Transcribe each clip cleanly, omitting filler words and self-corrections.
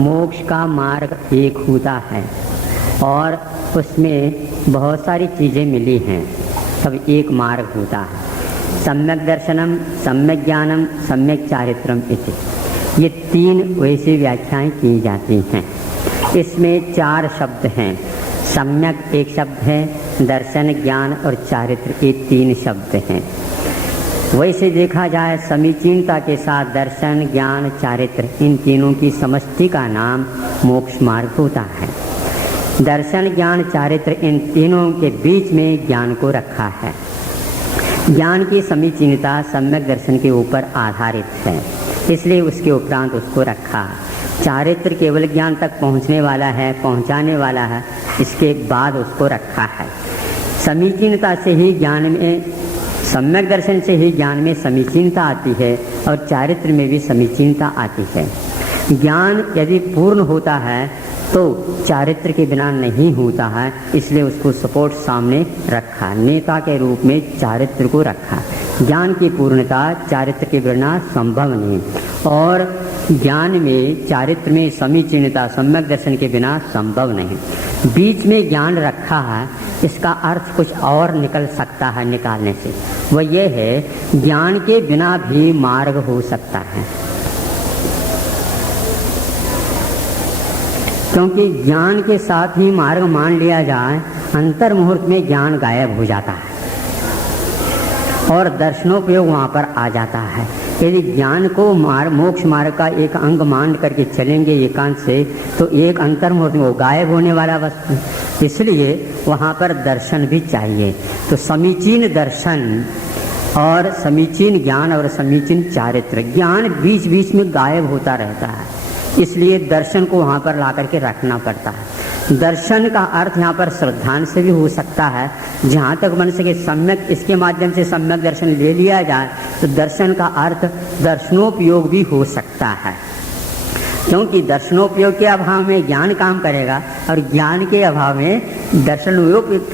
मोक्ष का मार्ग एक होता है और उसमें बहुत सारी चीज़ें मिली हैं, तब एक मार्ग होता है। सम्यक दर्शनम, सम्यक ज्ञानम, सम्यक चारित्रम इति, ये तीन वैसी व्याख्याएं की जाती हैं। इसमें 4 शब्द हैं। सम्यक एक शब्द है, दर्शन, ज्ञान और चारित्र ये 3 शब्द हैं। वैसे देखा जाए समीचीनता के साथ दर्शन, ज्ञान, चारित्र इन तीनों की समष्टि का नाम मोक्ष मार्ग होता है। दर्शन, ज्ञान, चारित्र इन तीनों के बीच में ज्ञान को रखा है। ज्ञान की समीचीनता सम्यक दर्शन के ऊपर आधारित है, इसलिए उसके उपरांत उसको रखा। चारित्र केवल ज्ञान तक पहुँचने वाला है, पहुँचाने वाला है, इसके बाद उसको रखा है। समीचीनता से ही ज्ञान में, सम्यक दर्शन से ही ज्ञान में समीचीनता आती है और चारित्र में भी समीचीनता आती है। ज्ञान यदि पूर्ण होता है तो चारित्र के बिना नहीं होता है, इसलिए उसको सपोर्ट सामने रखा, नेता के रूप में चारित्र को रखा। ज्ञान की पूर्णता चारित्र के बिना संभव नहीं, और ज्ञान में, चारित्र में समीचीनता सम्यक दर्शन के बिना संभव नहीं। बीच में ज्ञान रखा है, इसका अर्थ कुछ और निकल सकता है निकालने से। वह यह है, ज्ञान के बिना भी मार्ग हो सकता है, क्योंकि ज्ञान के साथ ही मार्ग मान लिया जाए, अंतर मुहूर्त में ज्ञान गायब हो जाता है और दर्शनोपयोग वहाँ पर आ जाता है। यदि ज्ञान को मोक्ष मार्ग का एक अंग मान करके चलेंगे एकांत से, तो एक अंतर मुहूर्त में वो गायब होने वाला वस्तु, इसलिए वहाँ पर दर्शन भी चाहिए। तो समीचीन दर्शन और समीचीन ज्ञान और समीचीन चारित्र, ज्ञान बीच बीच में गायब होता रहता है, इसलिए दर्शन को वहाँ पर ला करके रखना पड़ता है। दर्शन का अर्थ यहाँ पर श्रद्धान से भी हो सकता है, जहाँ तक बन सके सम्यक, इसके माध्यम से सम्यक दर्शन ले लिया जाए तो दर्शन का अर्थ दर्शनोपयोग भी हो सकता है, क्योंकि दर्शनोपयोग के अभाव में ज्ञान काम करेगा और ज्ञान के अभाव में दर्शनोपयोग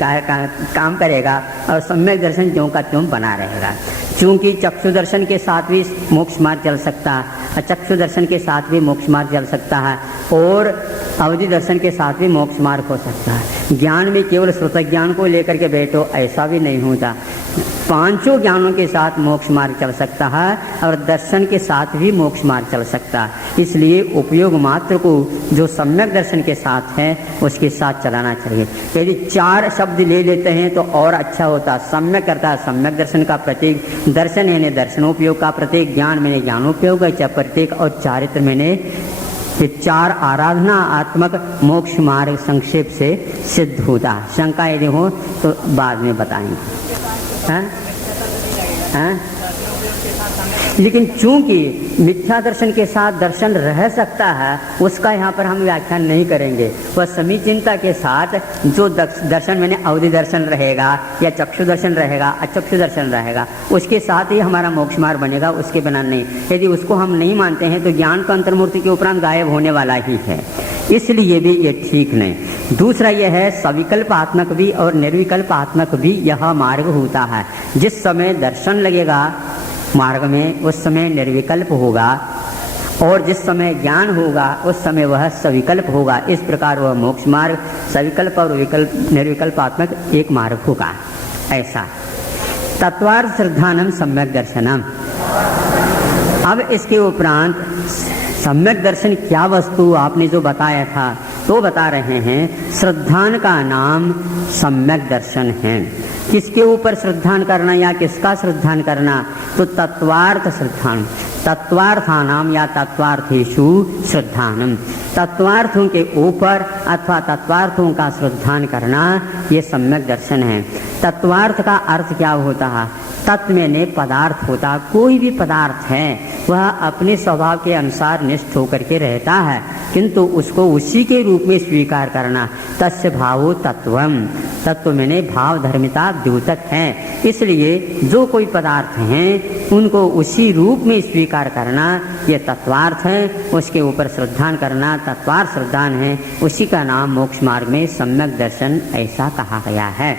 काम करेगा और सम्यक दर्शन ज्यों का त्यों बना रहेगा। चूँकि चक्षु दर्शन के साथ भी मोक्ष मार्ग चल सकता है, अचक्षु दर्शन के साथ भी मोक्ष मार्ग चल सकता है और अवधि दर्शन के साथ भी मोक्ष मार्ग हो सकता है। ज्ञान में केवल श्रुत ज्ञान को लेकर के बैठो, ऐसा भी नहीं होता। 5 ज्ञानों के साथ मोक्ष मार्ग चल सकता है और दर्शन के साथ भी मोक्ष मार्ग चल सकता है। इसलिए उपयोग मात्र को जो सम्यक दर्शन के साथ है उसके साथ चलाना चाहिए। यदि 4 शब्द ले लेते हैं तो और अच्छा होता। सम्यक करता है सम्यक दर्शन का प्रतीक, दर्शन यानी दर्शनोपयोग का प्रतीक, ज्ञान मैंने ज्ञानोपयोग का प्रतीक और चारित्र मैंने ये 4 आराधना आत्मक मोक्ष मार्ग संक्षेप से सिद्ध होता है। शंका यदि हो तो बाद में बताएंगे। लेकिन चूंकि मिथ्या दर्शन के साथ दर्शन रह सकता है, उसका यहाँ पर हम व्याख्यान नहीं करेंगे। वह समीचीनता के साथ जो दर्शन मैंने अवधि दर्शन रहेगा या चक्षु दर्शन रहेगा, अचक्षु दर्शन रहेगा, उसके साथ ही हमारा मोक्ष मार्ग बनेगा, उसके बिना नहीं। यदि उसको हम नहीं मानते हैं तो ज्ञान का अंतर्मूर्ति के उपरांत गायब होने वाला ही है, इसलिए भी ये ठीक नहीं। दूसरा यह है, सविकल्पात्मक भी और निर्विकल्पात्मक भी यह मार्ग होता है। जिस समय दर्शन लगेगा मार्ग में उस समय निर्विकल्प होगा और जिस समय ज्ञान होगा उस समय वह सविकल्प होगा। इस प्रकार वह मोक्ष मार्ग सविकल्प और निर्विकल्पात्मक एक मार्ग होगा। ऐसा तत्वार्थ श्रद्धानम सम्यक दर्शनम। अब इसके उपरांत सम्यक दर्शन क्या वस्तु आपने जो बताया था तो बता रहे हैं, श्रद्धान का नाम सम्यक दर्शन है। किसके ऊपर श्रद्धान करना या किसका श्रद्धान करना? तो तत्वार्थ श्रद्धान, तत्वार्थानाम या तत्वार्थेषु श्रद्धानम, तत्वार्थों के ऊपर अथवा तत्वार्थों का श्रद्धान करना ये सम्यक दर्शन है। तत्वार्थ का अर्थ क्या होता है? तत्व में पदार्थ होता। कोई भी पदार्थ है वह अपने स्वभाव के अनुसार निष्ठ होकर के रहता है, किंतु उसको उसी के रूप में स्वीकार करना। तस्य भावो तत्वम, तत्व में भाव धर्मिता द्योतक है। इसलिए जो कोई पदार्थ हैं उनको उसी रूप में स्वीकार करना ये तत्वार्थ है। उसके ऊपर श्रद्धान करना तत्वार्थ श्रद्धान है। उसी का नाम मोक्ष मार्ग में सम्यक दर्शन ऐसा कहा गया है।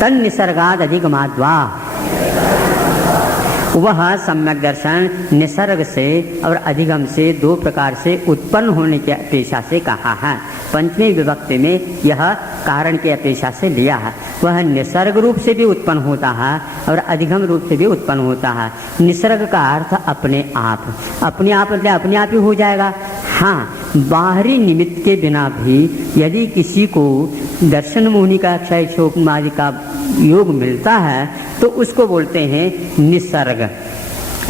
तन निसर्गाद अधिगमाद्वा, वह सम्यक दर्शन निसर्ग से और अधिगम से दो प्रकार से उत्पन्न होने की अपेक्षा से कहा है। पंचमी विभक्ति में यह कारण की अपेक्षा से लिया है। वह निसर्ग रूप से भी उत्पन्न होता है और अधिगम रूप से भी उत्पन्न होता है। निसर्ग का अर्थ अपने आप, अपने आप मतलब अपने आप ही हो जाएगा। हाँ, बाहरी निमित्त के बिना भी यदि किसी को दर्शन मोहिनी का क्षय शोक आदि का योग मिलता है तो उसको बोलते हैं निसर्ग।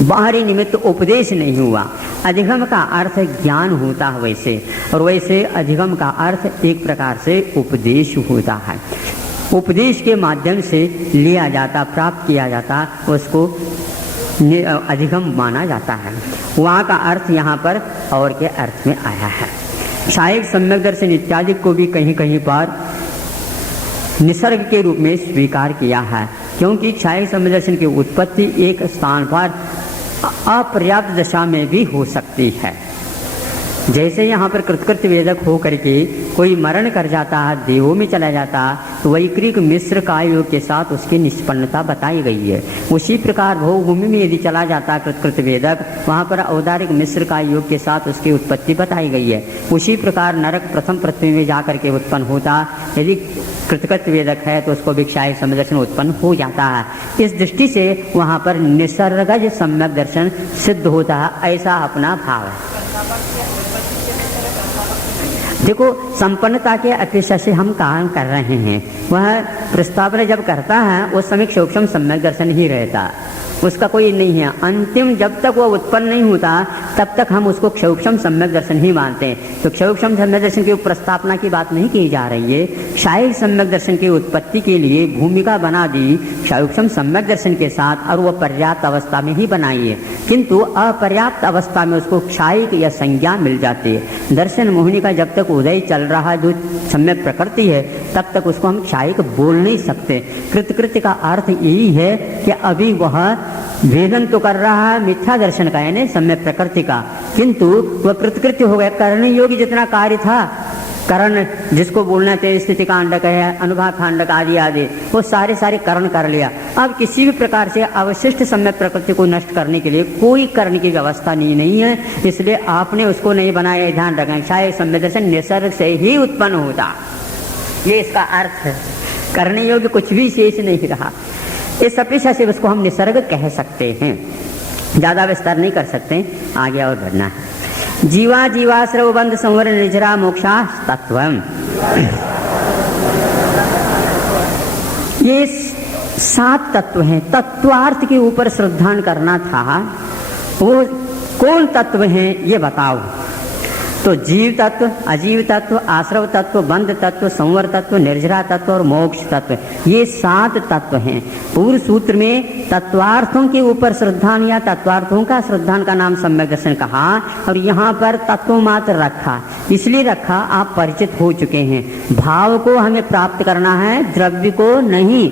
बाहरी निमित्त उपदेश नहीं हुआ। अधिगम का अर्थ ज्ञान होता है वैसे, और वैसे अधिगम का अर्थ एक प्रकार से उपदेश होता है। उपदेश के माध्यम से लिया जाता, प्राप्त किया जाता, उसको अधिगम माना जाता है। वहाँ का अर्थ यहाँ पर और के अर्थ में आया है। क्षायिक सम्यक दर्शन इत्यादि को भी कहीं कहीं पर निसर्ग के रूप में स्वीकार किया है, क्योंकि क्षायिक सम्यक दर्शन की उत्पत्ति एक स्थान पर अपर्याप्त दशा में भी हो सकती है। जैसे यहाँ पर कृतकृत्य वेदक हो करके कोई मरण कर जाता है, देहों में चला जाता, तो वैक्रिक मिश्र का योग के साथ उसकी निष्पन्नता बताई गई है। उसी प्रकार भोगभूमि में यदि चला जाता कृतकृत्य वेदक, वहाँ पर औदारिक मिश्र का योग के साथ उसकी उत्पत्ति बताई गई है। उसी प्रकार नरक प्रथम पृथ्वी में जाकर के उत्पन्न होता, यदि कृतकृत्य वेदक है तो उसको भी क्षायिक सम्यक दर्शन उत्पन्न हो जाता है। इस दृष्टि से वहाँ पर निसर्गज सम्यक दर्शन सिद्ध होता है, ऐसा अपना भाव है। देखो, संपन्नता के अपेक्षा से हम काम कर रहे हैं। वह प्रस्तावना जब करता है उस समय सूक्ष्म सम्यक दर्शन ही रहता, उसका कोई नहीं है। अंतिम जब तक वह उत्पन्न नहीं होता तब तक हम उसको सूक्ष्म सम्यक दर्शन ही मानते हैं। तो सूक्ष्म सम्यक दर्शन की प्रस्तावना की बात नहीं की जा रही है। क्षायिक सम्यक दर्शन की उत्पत्ति के लिए भूमिका बना दी सूक्ष्म सम्यक दर्शन के साथ, और वह पर्याप्त अवस्था में ही बनाई है, किंतु अपर्याप्त अवस्था में उसको क्षायिक या संज्ञा मिल जाती है। दर्शन मोहिनी का जब तक उदय चल रहा है, जो सम्यक प्रकृति है, तब तक उसको हम क्षायिक बोल नहीं सकते। कृतकृत्य का अर्थ यही है कि अभी वह वेदन तो कर रहा है मिथ्या दर्शन का, यानी सम्यक प्रकृति का, किंतु वह कृतकृत्य हो गया। करण योगी जितना कार्य था, करण जिसको बोलना चाहिए, स्थिति कांडक है, अनुभव कांडक आदि आदि, वो सारे करण कर लिया। अब किसी भी प्रकार से अवशिष्ट सम्यक प्रकृति को नष्ट करने के लिए कोई करने की व्यवस्था नहीं है, इसलिए आपने उसको नहीं बनाया। ध्यान रखें, क्षायिक सम्यक दर्शन निसर्ग से ही उत्पन्न होता, ये इसका अर्थ है। करने योग्य कुछ भी शेष नहीं रहा। इस अपेक्षा से उसको हम निसर्ग कह सकते हैं। ज्यादा विस्तार नहीं कर सकते, आगे और बढ़ना है। जीवा जीवाश्रव बंध संवर निजरा मोक्षा तत्वम। ये 7 तत्व हैं। तत्वार्थ के ऊपर श्रद्धान करना था, वो कौन तत्व हैं ये बताओ। तो जीव तत्व, अजीव तत्व, आश्रव तत्व, बंध तत्व, संवर तत्व, निर्जरा तत्व और मोक्ष तत्व, ये 7 तत्व हैं। पूर्व सूत्र में तत्वार्थों के ऊपर श्रद्धान या तत्वार्थों का श्रद्धान का नाम सम्यक दर्शन कहा, और यहाँ पर तत्व मात्र रखा। इसलिए रखा, आप परिचित हो चुके हैं। भाव को हमें प्राप्त करना है, द्रव्य को नहीं।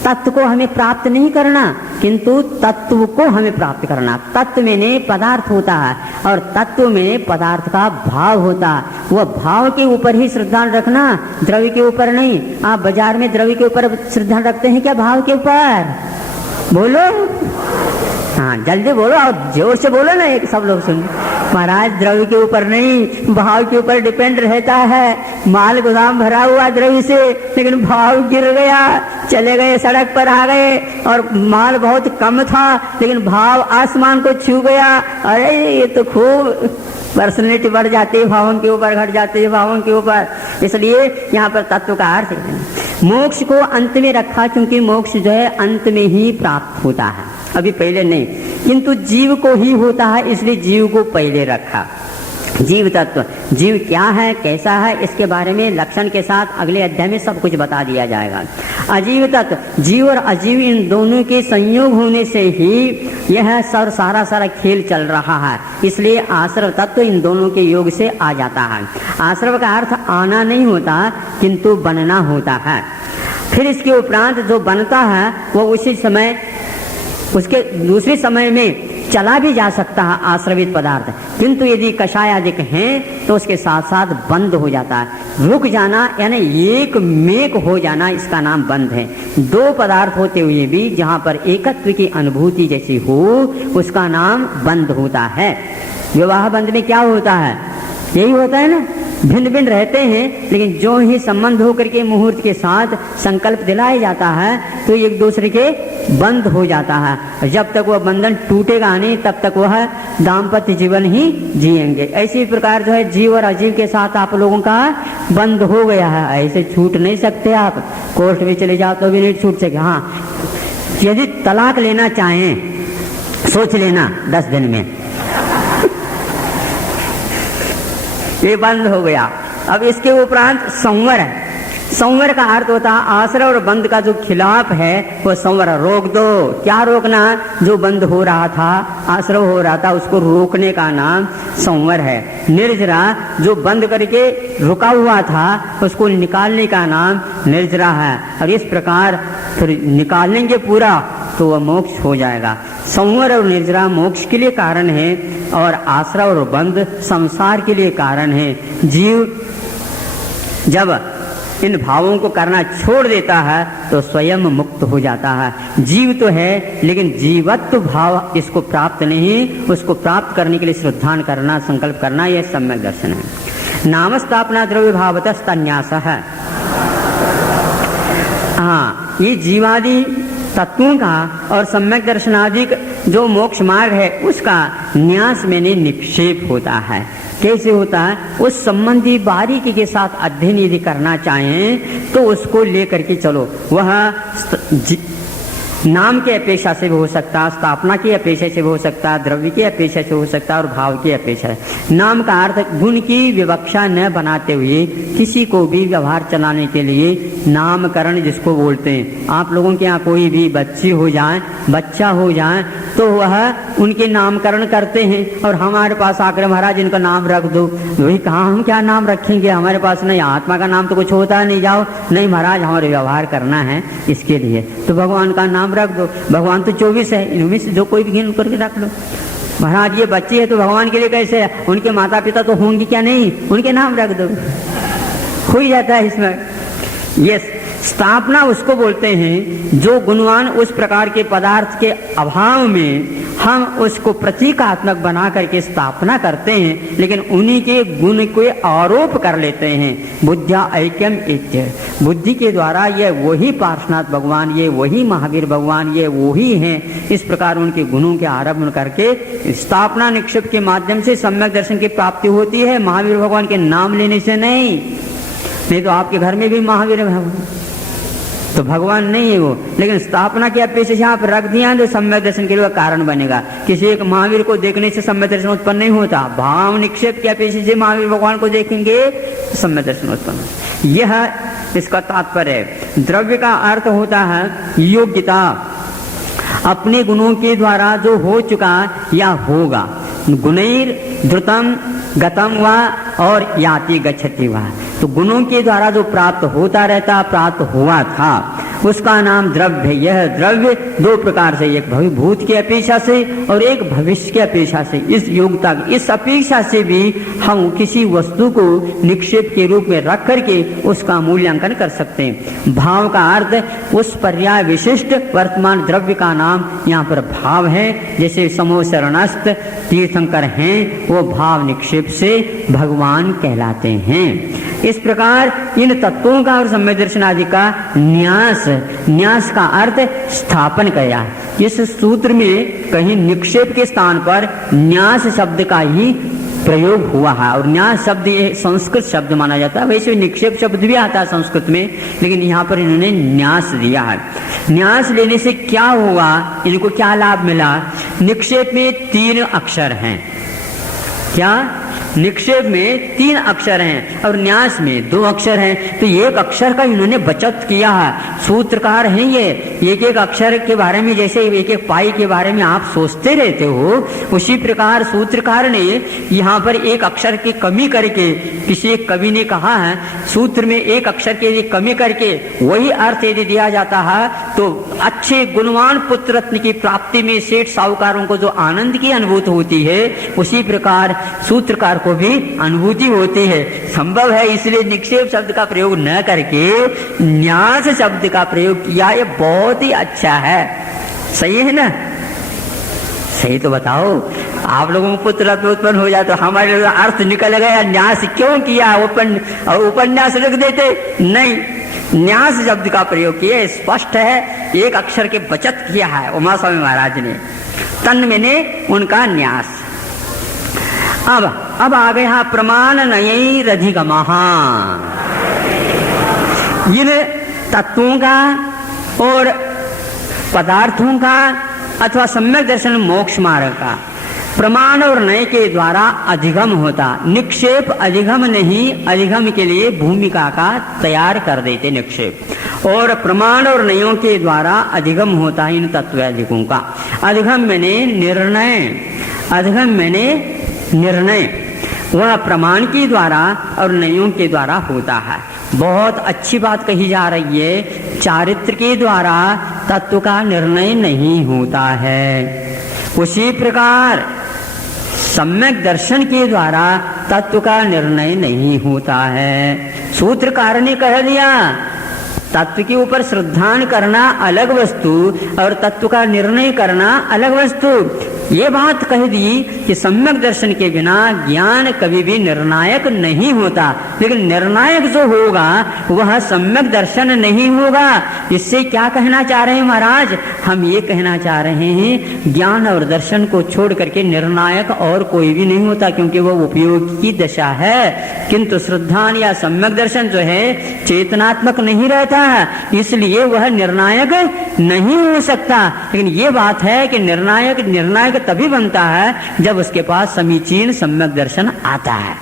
तत्व को हमें प्राप्त नहीं करना, किंतु तत्व को हमें प्राप्त करना। तत्व में पदार्थ होता है, और तत्व में पदार्थ का भाव होता है। वह भाव के ऊपर ही श्रद्धा रखना, द्रव्य के ऊपर नहीं। आप बाजार में द्रव्य के ऊपर श्रद्धा रखते हैं क्या? भाव के ऊपर बोलो, हाँ जल्दी बोलो और जोर से बोलो ना, एक सब लोग सुन। महाराज द्रव्य के ऊपर नहीं, भाव के ऊपर डिपेंड रहता है। माल गोदाम भरा हुआ द्रव्य से, लेकिन भाव गिर गया, चले गए, सड़क पर आ गए, और माल बहुत कम था लेकिन भाव आसमान को छू गया। अरे ये तो खूब पर्सनैलिटी बढ़ जाती है, भावों के ऊपर घट जाती है, भावों के ऊपर। इसलिए यहाँ पर तत्व का अर्थ है। मोक्ष को अंत में रखा, क्योंकि मोक्ष जो है अंत में ही प्राप्त होता है, अभी पहले नहीं। किंतु जीव को ही होता है, इसलिए जीव को पहले रखा। जीव तत्व, जीव क्या है, कैसा है, इसके बारे में लक्षण के साथ अगले अध्याय में सब कुछ बता दिया जाएगा। अजीव तत्व, जीव और अजीव इन दोनों के संयोग होने से ही यह सारा खेल चल रहा है। इसलिए आश्रव तत्व इन दोनों के योग से आ जाता है। आश्रव का अर्थ आना नहीं होता, किंतु बनना होता है। फिर इसके उपरांत जो बनता है वो उसी समय, उसके दूसरे समय में चला भी जा सकता है आश्रवित पदार्थ, किंतु यदि कषाय अधिक हैं तो उसके साथ साथ बंद हो जाता है। रुक जाना यानी एक मेक हो जाना, इसका नाम बंद है। दो पदार्थ होते हुए भी जहाँ पर एकत्व की अनुभूति जैसी हो, उसका नाम बंद होता है। विवाह बंध में क्या होता है? यही होता है ना, भिन्न भिन्न रहते हैं लेकिन जो ही संबंध होकर के मुहूर्त के साथ संकल्प दिलाया जाता है तो एक दूसरे के बंद हो जाता है। जब तक वह बंधन टूटेगा नहीं तब तक वह दाम्पत्य जीवन ही जिएंगे। ऐसी प्रकार जो है जीव और अजीव के साथ आप लोगों का बंद हो गया है, ऐसे छूट नहीं सकते। आप कोर्ट में चले जाओ तो भी नहीं छूट सके। हाँ, यदि तलाक लेना चाहें सोच लेना 10 दिन में, ये बंद हो गया। अब इसके उपरांत संवर है। संवर का अर्थ होता है आश्रय और बंद का जो खिलाफ है वो संवर, रोक दो। क्या रोकना? जो बंद हो रहा था, आश्रय हो रहा था, उसको रोकने का नाम संवर है। निर्जरा, जो बंद करके रुका हुआ था उसको निकालने का नाम निर्जरा है। और इस प्रकार फिर निकालेंगे पूरा तो वह मोक्ष हो जाएगा। संवर और निर्जरा मोक्ष के लिए कारण है और आश्रय और बंध संसार के लिए कारण है। जीव जब इन भावों को करना छोड़ देता है तो स्वयं मुक्त हो जाता है। जीव तो है लेकिन जीवत्व भाव इसको प्राप्त नहीं, उसको प्राप्त करने के लिए श्रद्धान करना, संकल्प करना, यह सम्यक दर्शन है। नाम स्थापना द्रव्य भावतः संन्यास है। हाँ, ये जीवादि तत्वों का और सम्यक दर्शनादिक जो मोक्ष मार्ग है उसका न्यास में निक्षेप होता है। कैसे होता है? उस संबंधी बारीकी के साथ अध्ययन यदि करना चाहें तो उसको लेकर के चलो। वह नाम की अपेक्षा से भी हो सकता है, स्थापना की अपेक्षा से भी हो सकता है, द्रव्य की अपेक्षा से हो सकता है और भाव की अपेक्षा है। नाम का अर्थ गुण की विवक्षा न बनाते हुए किसी को भी व्यवहार चलाने के लिए नामकरण जिसको बोलते हैं। आप लोगों के यहाँ कोई भी बच्ची हो जाए, बच्चा हो जाए तो वह उनके नामकरण करते हैं और हमारे पास आकर महाराज इनका नाम रख दो। वही कहाँ हम क्या नाम रखेंगे, हमारे पास नहीं, आत्मा का नाम तो कुछ होता नहीं। जाओ, नहीं महाराज हमारे व्यवहार करना है इसके लिए तो भगवान का नाम रख दो। भगवान तो 24 है, इनमें से जो कोई भी गिन करके रख लो। महाराज ये बच्चे है तो भगवान के लिए कैसे है? उनके माता पिता तो होंगे क्या? नहीं, उनके नाम रख दो, हो ही जाता है इसमें। यस, स्थापना उसको बोलते हैं जो गुणवान उस प्रकार के पदार्थ के अभाव में हम उसको प्रतीकात्मक बना करके स्थापना करते हैं लेकिन उन्हीं के गुण को आरोप कर लेते हैं। बुद्ध्या ऐक्यम इत्य, बुद्धि के द्वारा ये वही पार्श्वनाथ भगवान, ये वही महावीर भगवान, ये वही हैं, इस प्रकार उनके गुणों के आरोप करके स्थापना निक्षेप के माध्यम से सम्यक दर्शन की प्राप्ति होती है। महावीर भगवान के नाम लेने से नहीं तो आपके घर में भी महावीर भगवान तो भगवान नहीं है वो, लेकिन स्थापना की अपेक्षा से आप रख दिया तो सम्यक दर्शन के लिए कारण बनेगा। किसी एक महावीर को देखने से सम्यक दर्शन उत्पन्न नहीं होता, भाव निक्षेप की अपेक्षा से महावीर भगवान को देखेंगे तो सम्यक दर्शन उत्पन्न। यह इसका तात्पर्य है। द्रव्य का अर्थ होता है योग्यता, अपने गुणों के द्वारा जो हो चुका या होगा। गुणैर धृतम गतम वा और याति गच्छति वा, तो गुणों के द्वारा जो प्राप्त होता रहता, प्राप्त हुआ था, उसका नाम द्रव्य। यह द्रव्य दो प्रकार से, एक भूत की अपेक्षा से और एक भविष्य की अपेक्षा से। इस योग्यता, इस अपेक्षा से भी हम किसी वस्तु को निक्षेप के रूप में रख करके उसका मूल्यांकन कर सकते हैं। भाव का अर्थ उस पर्याय विशिष्ट वर्तमान द्रव्य का नाम यहाँ पर भाव है। जैसे समो शरणस्थ तीर्थंकर हैं, वो भाव निक्षेप से भगवान कहलाते हैं। इस प्रकार इन तत्वों का और सम्यक दर्शन आदि का न्यास का अर्थ स्थापन किया। इस सूत्र में कहीं निक्षेप के स्थान पर न्यास शब्द का ही प्रयोग हुआ है और न्यास शब्द ये संस्कृत शब्द माना जाता है। वैसे निक्षेप शब्द भी आता है संस्कृत में, लेकिन यहाँ पर इन्होंने न्यास दिया है। न्यास लेने से क्या हुआ, इनको क्या लाभ मिला? निक्षेप में 3 अक्षर हैं। क्या? निक्षेप में 3 अक्षर हैं और न्यास में 2 अक्षर हैं, तो एक अक्षर का इन्होंने बचत किया है। सूत्रकार हैं ये, एक एक अक्षर के बारे में जैसे एक एक पाई के बारे में आप सोचते रहते हो, उसी प्रकार सूत्रकार ने यहाँ पर एक अक्षर की कमी करके, किसी एक कवि ने कहा है सूत्र में एक अक्षर की कमी करके वही अर्थ यदि दिया जाता है तो अच्छे गुणवान पुत्र रत्न की प्राप्ति में सेठ साहूकारों को जो आनंद की अनुभूति होती है, उसी प्रकार सूत्रकार को भी अनुभूति होती है। संभव है इसलिए निक्षेप शब्द का प्रयोग न करके न्यास शब्द का प्रयोग किया, ये बहुत ही अच्छा है। सही है ना? सही तो बताओ, आप लोगों को पुत्र रत्न उत्पन्न हो जाए तो हमारे अर्थ निकल गया, न्यास क्यों किया? उपन्यास लिख देते, नहीं, न्यास शब्द का प्रयोग किया, स्पष्ट है, एक अक्षर के बचत किया है उमा स्वामी महाराज ने, तन मैंने उनका न्यास। अब आ गया प्रमाण नयैरधिगमः, इन तत्वों का और पदार्थों का अथवा सम्यक दर्शन मोक्ष मार्ग का प्रमाण और नय के द्वारा अधिगम होता। निक्षेप अधिगम नहीं, अधिगम के लिए भूमिका का तैयार कर देते निक्षेप, और प्रमाण और नयों के द्वारा अधिगम होता है इन तत्वाधिकों का। अधिगम मैंने निर्णय, अधिगम मैंने निर्णय, वह प्रमाण के द्वारा और नयों के द्वारा होता है। बहुत अच्छी बात कही जा रही है, चारित्र के द्वारा तत्व का निर्णय नहीं होता है, उसी प्रकार सम्यक दर्शन के द्वारा तत्व का निर्णय नहीं होता है। सूत्रकार ने कह दिया तत्व के ऊपर श्रद्धान करना अलग वस्तु और तत्व का निर्णय करना अलग वस्तु। ये बात कह दी कि सम्यक दर्शन के बिना ज्ञान कभी भी निर्णायक नहीं होता, लेकिन निर्णायक जो होगा वह सम्यक दर्शन नहीं होगा। इससे क्या कहना चाह रहे हैं महाराज? हम ये कहना चाह रहे हैं ज्ञान और दर्शन को छोड़ करके निर्णायक और कोई भी नहीं होता, क्योंकि वह उपयोग की दशा है, किंतु श्रद्धान या सम्यक दर्शन जो है चेतनात्मक नहीं रहता है, इसलिए वह निर्णायक नहीं हो सकता। लेकिन ये बात है कि निर्णायक तभी बनता है जब उसके पास समीचीन सम्यक दर्शन आता है।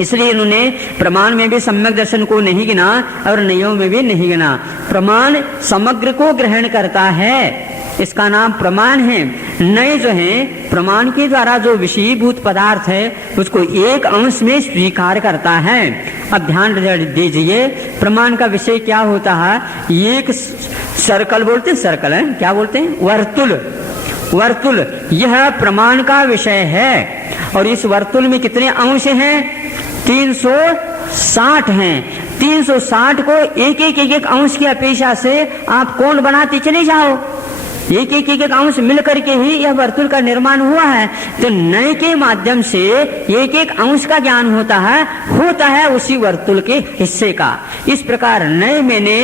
इसलिए इन्होंने प्रमाण में भी सम्यक दर्शन को नहीं गिना और नयों में भी नहीं गिना। प्रमाण समग्र को ग्रहण करता है, इसका नाम प्रमाण है। नय जो है प्रमाण के द्वारा जो विषयीभूत पदार्थ है उसको एक अंश में स्वीकार करता है। अब ध्यान दीजिए, प्रमाण का विषय क्या होता है? एक सर्कल बोलते हैं, सर्कल है, क्या बोलते हैं? वर्तुल। वर्तुल यह प्रमाण का विषय है, और इस वर्तुल में कितने अंश हैं? 360 हैं। 360 को एक एक अंश की अपेक्षा से आप कोण बनाते चले जाओ, एक एक अंश मिलकर के ही यह वर्तुल का निर्माण हुआ है। तो नय के माध्यम से एक एक अंश का ज्ञान होता है उसी वर्तुल के हिस्से का। इस प्रकार नय मैंने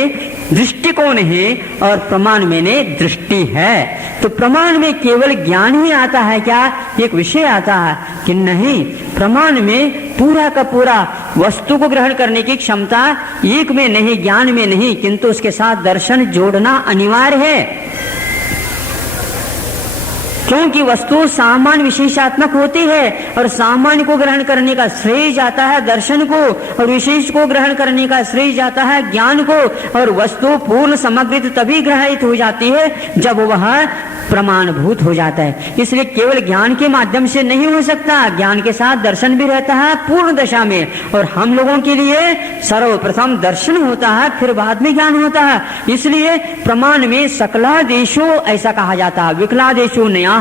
दृष्टिकोण है और प्रमाण मैंने दृष्टि है। तो प्रमाण में केवल ज्ञान ही आता है क्या? एक विषय आता है कि नहीं, प्रमाण में पूरा का पूरा वस्तु को ग्रहण करने की क्षमता एक में नहीं, ज्ञान में नहीं, किंतु उसके साथ दर्शन जोड़ना अनिवार्य है, क्योंकि वस्तु सामान्य विशेषात्मक होती है और सामान्य को ग्रहण करने का श्रेय जाता है दर्शन को, और विशेष को ग्रहण करने का श्रेय जाता है ज्ञान को, और वस्तु पूर्ण समग्रित तभी ग्रहित हो जाती है जब वह प्रमाणभूत हो जाता है। इसलिए केवल ज्ञान के माध्यम से नहीं हो सकता, ज्ञान के साथ दर्शन भी रहता है पूर्ण दशा में, और हम लोगों के लिए सर्वप्रथम दर्शन होता है, फिर बाद में ज्ञान होता है। इसलिए प्रमाण में सकलादेशो ऐसा कहा जाता है, विकलादेशो नया,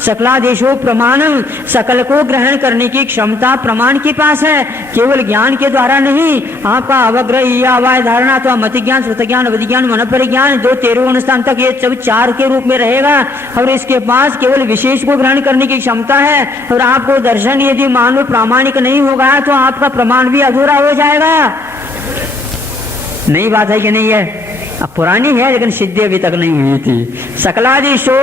सकलादेशो प्रमाणम, सकल को ग्रहण करने की क्षमता प्रमाण के पास है, केवल ज्ञान के द्वारा नहीं। आपका अवग्रह या अवाय धारणा अथवा मत ज्ञान, श्रुत ज्ञान, अवधि ज्ञान, मन परिज्ञान जो 13 स्थान तक ये सब 4 के रूप में रहेगा, और इसके पास केवल विशेष को ग्रहण करने की क्षमता है। और आपको दर्शन यदि मान लो प्रामाणिक नहीं होगा तो आपका प्रमाण भी अधूरा हो जाएगा। नई बात है कि नहीं है? अब पुरानी है लेकिन सिद्धि अभी तक नहीं हुई थी। सकलादेशो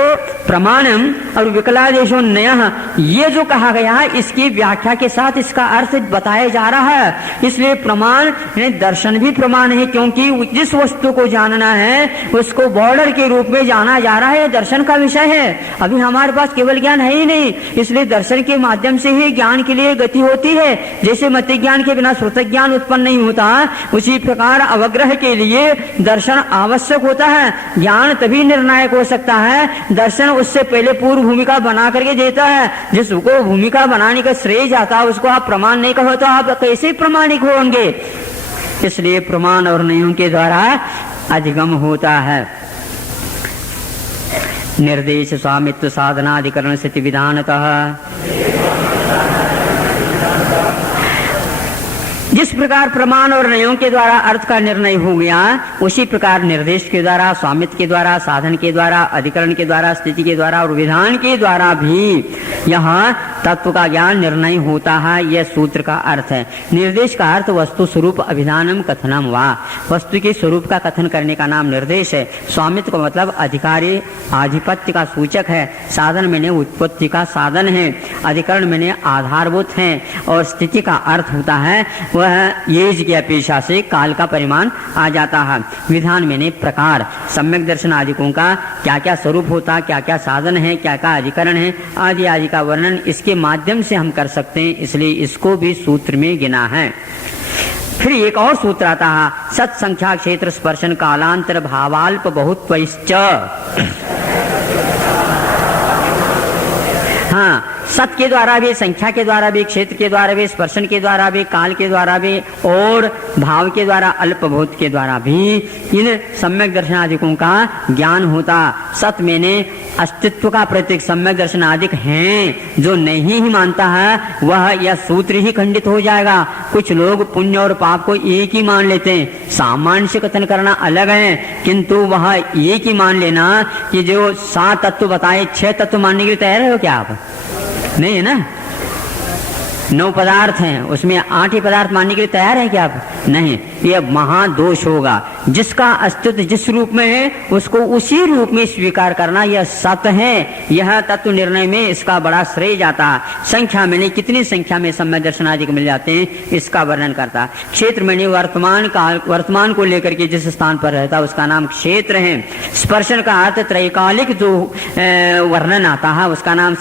प्रमाणम और विकलादेशो नयः, ये जो कहा गया है इसकी व्याख्या के साथ इसका अर्थ बताया जा रहा है। इसलिए प्रमाण दर्शन भी प्रमाण है, क्योंकि जिस वस्तु को जानना है उसको बॉर्डर के रूप में जाना जा रहा है, ये दर्शन का विषय है। अभी हमारे पास केवल ज्ञान है ही नहीं, इसलिए दर्शन के माध्यम से ही ज्ञान के लिए गति होती है। जैसे मति ज्ञान के बिना श्रुत ज्ञान उत्पन्न नहीं होता, उसी प्रकार अवग्रह के लिए दर्शन आवश्यक होता है। ज्ञान तभी निर्णायक हो सकता है, दर्शन उससे पहले पूर्व भूमिका बना करके देता है। जिसको भूमिका बनाने का श्रेय जाता है उसको आप प्रमाण नहीं कहो तो आप कैसे प्रमाणिक होंगे। इसलिए प्रमाण और नियम के द्वारा अधिगम होता है। निर्देश स्वामित्व साधनाधिकरण स्थिति विधानतः, जिस प्रकार प्रमाण और नयों के द्वारा अर्थ का निर्णय हो गया, उसी प्रकार निर्देश के द्वारा, स्वामित्व के द्वारा, साधन के द्वारा, अधिकरण के द्वारा, स्थिति के द्वारा और विधान के द्वारा भी यहाँ तत्व का ज्ञान निर्णय होता है। यह सूत्र का अर्थ है। निर्देश का अर्थ वस्तु स्वरूप अभिधानम कथनम वा, वस्तु के स्वरूप का कथन करने का नाम निर्देश है। स्वामित्व का मतलब अधिकारी आधिपत्य का सूचक है। साधन मैंने उत्पत्ति का साधन है। अधिकरण मैंने आधारभूत है। और स्थिति का अर्थ होता है वह एज की अपेक्षा से काल का परिमाण आ जाता है। विधान मैंने प्रकार, सम्यक दर्शन आदिकों का क्या क्या स्वरूप होता, क्या क्या साधन है, क्या क्या अधिकरण है, आदि आदि का वर्णन इसके माध्यम से हम कर सकते हैं। इसलिए इसको भी सूत्र में गिना है। फिर एक और सूत्र आता है, सत संख्या क्षेत्र स्पर्शन कालांतर भावाल्प बहुत्वश्च। हाँ, सत के द्वारा भी, संख्या के द्वारा भी, क्षेत्र के द्वारा भी, स्पर्शन के द्वारा भी, काल के द्वारा भी और भाव के द्वारा, अल्पभूत के द्वारा भी इन सम्यक दर्शनादिकों का ज्ञान होता। सत मैंने अस्तित्व का प्रतीक सम्यक दर्शनादिक हैं। जो नहीं ही मानता है वह यह सूत्र ही खंडित हो जाएगा। कुछ लोग पुण्य और पाप को एक ही मान लेते हैं। सामान्य से कथन करना अलग है, किंतु वह एक ही मान लेना कि जो 7 तत्व बताए 6 तत्व मानने के लिए तैयार हो क्या आप? नहीं है ना। 9 पदार्थ हैं, उसमें 8 ही पदार्थ मानने के लिए तैयार है क्या आप? नहीं। यह महादोष होगा। जिसका अस्तित्व जिस रूप में है उसको उसी रूप में स्वीकार करना यह सत्य है। यह तत्व निर्णय में इसका बड़ा श्रेय जाता है। संख्या में कितनी संख्या में सम्यक दर्शन आदि मिल जाते हैं इसका वर्णन करता। क्षेत्र में वर्तमान काल, वर्तमान को लेकर के जिस स्थान पर रहता है उसका नाम क्षेत्र है। स्पर्शन का अर्थ त्रैकालिक जो वर्णन आता है उसका नाम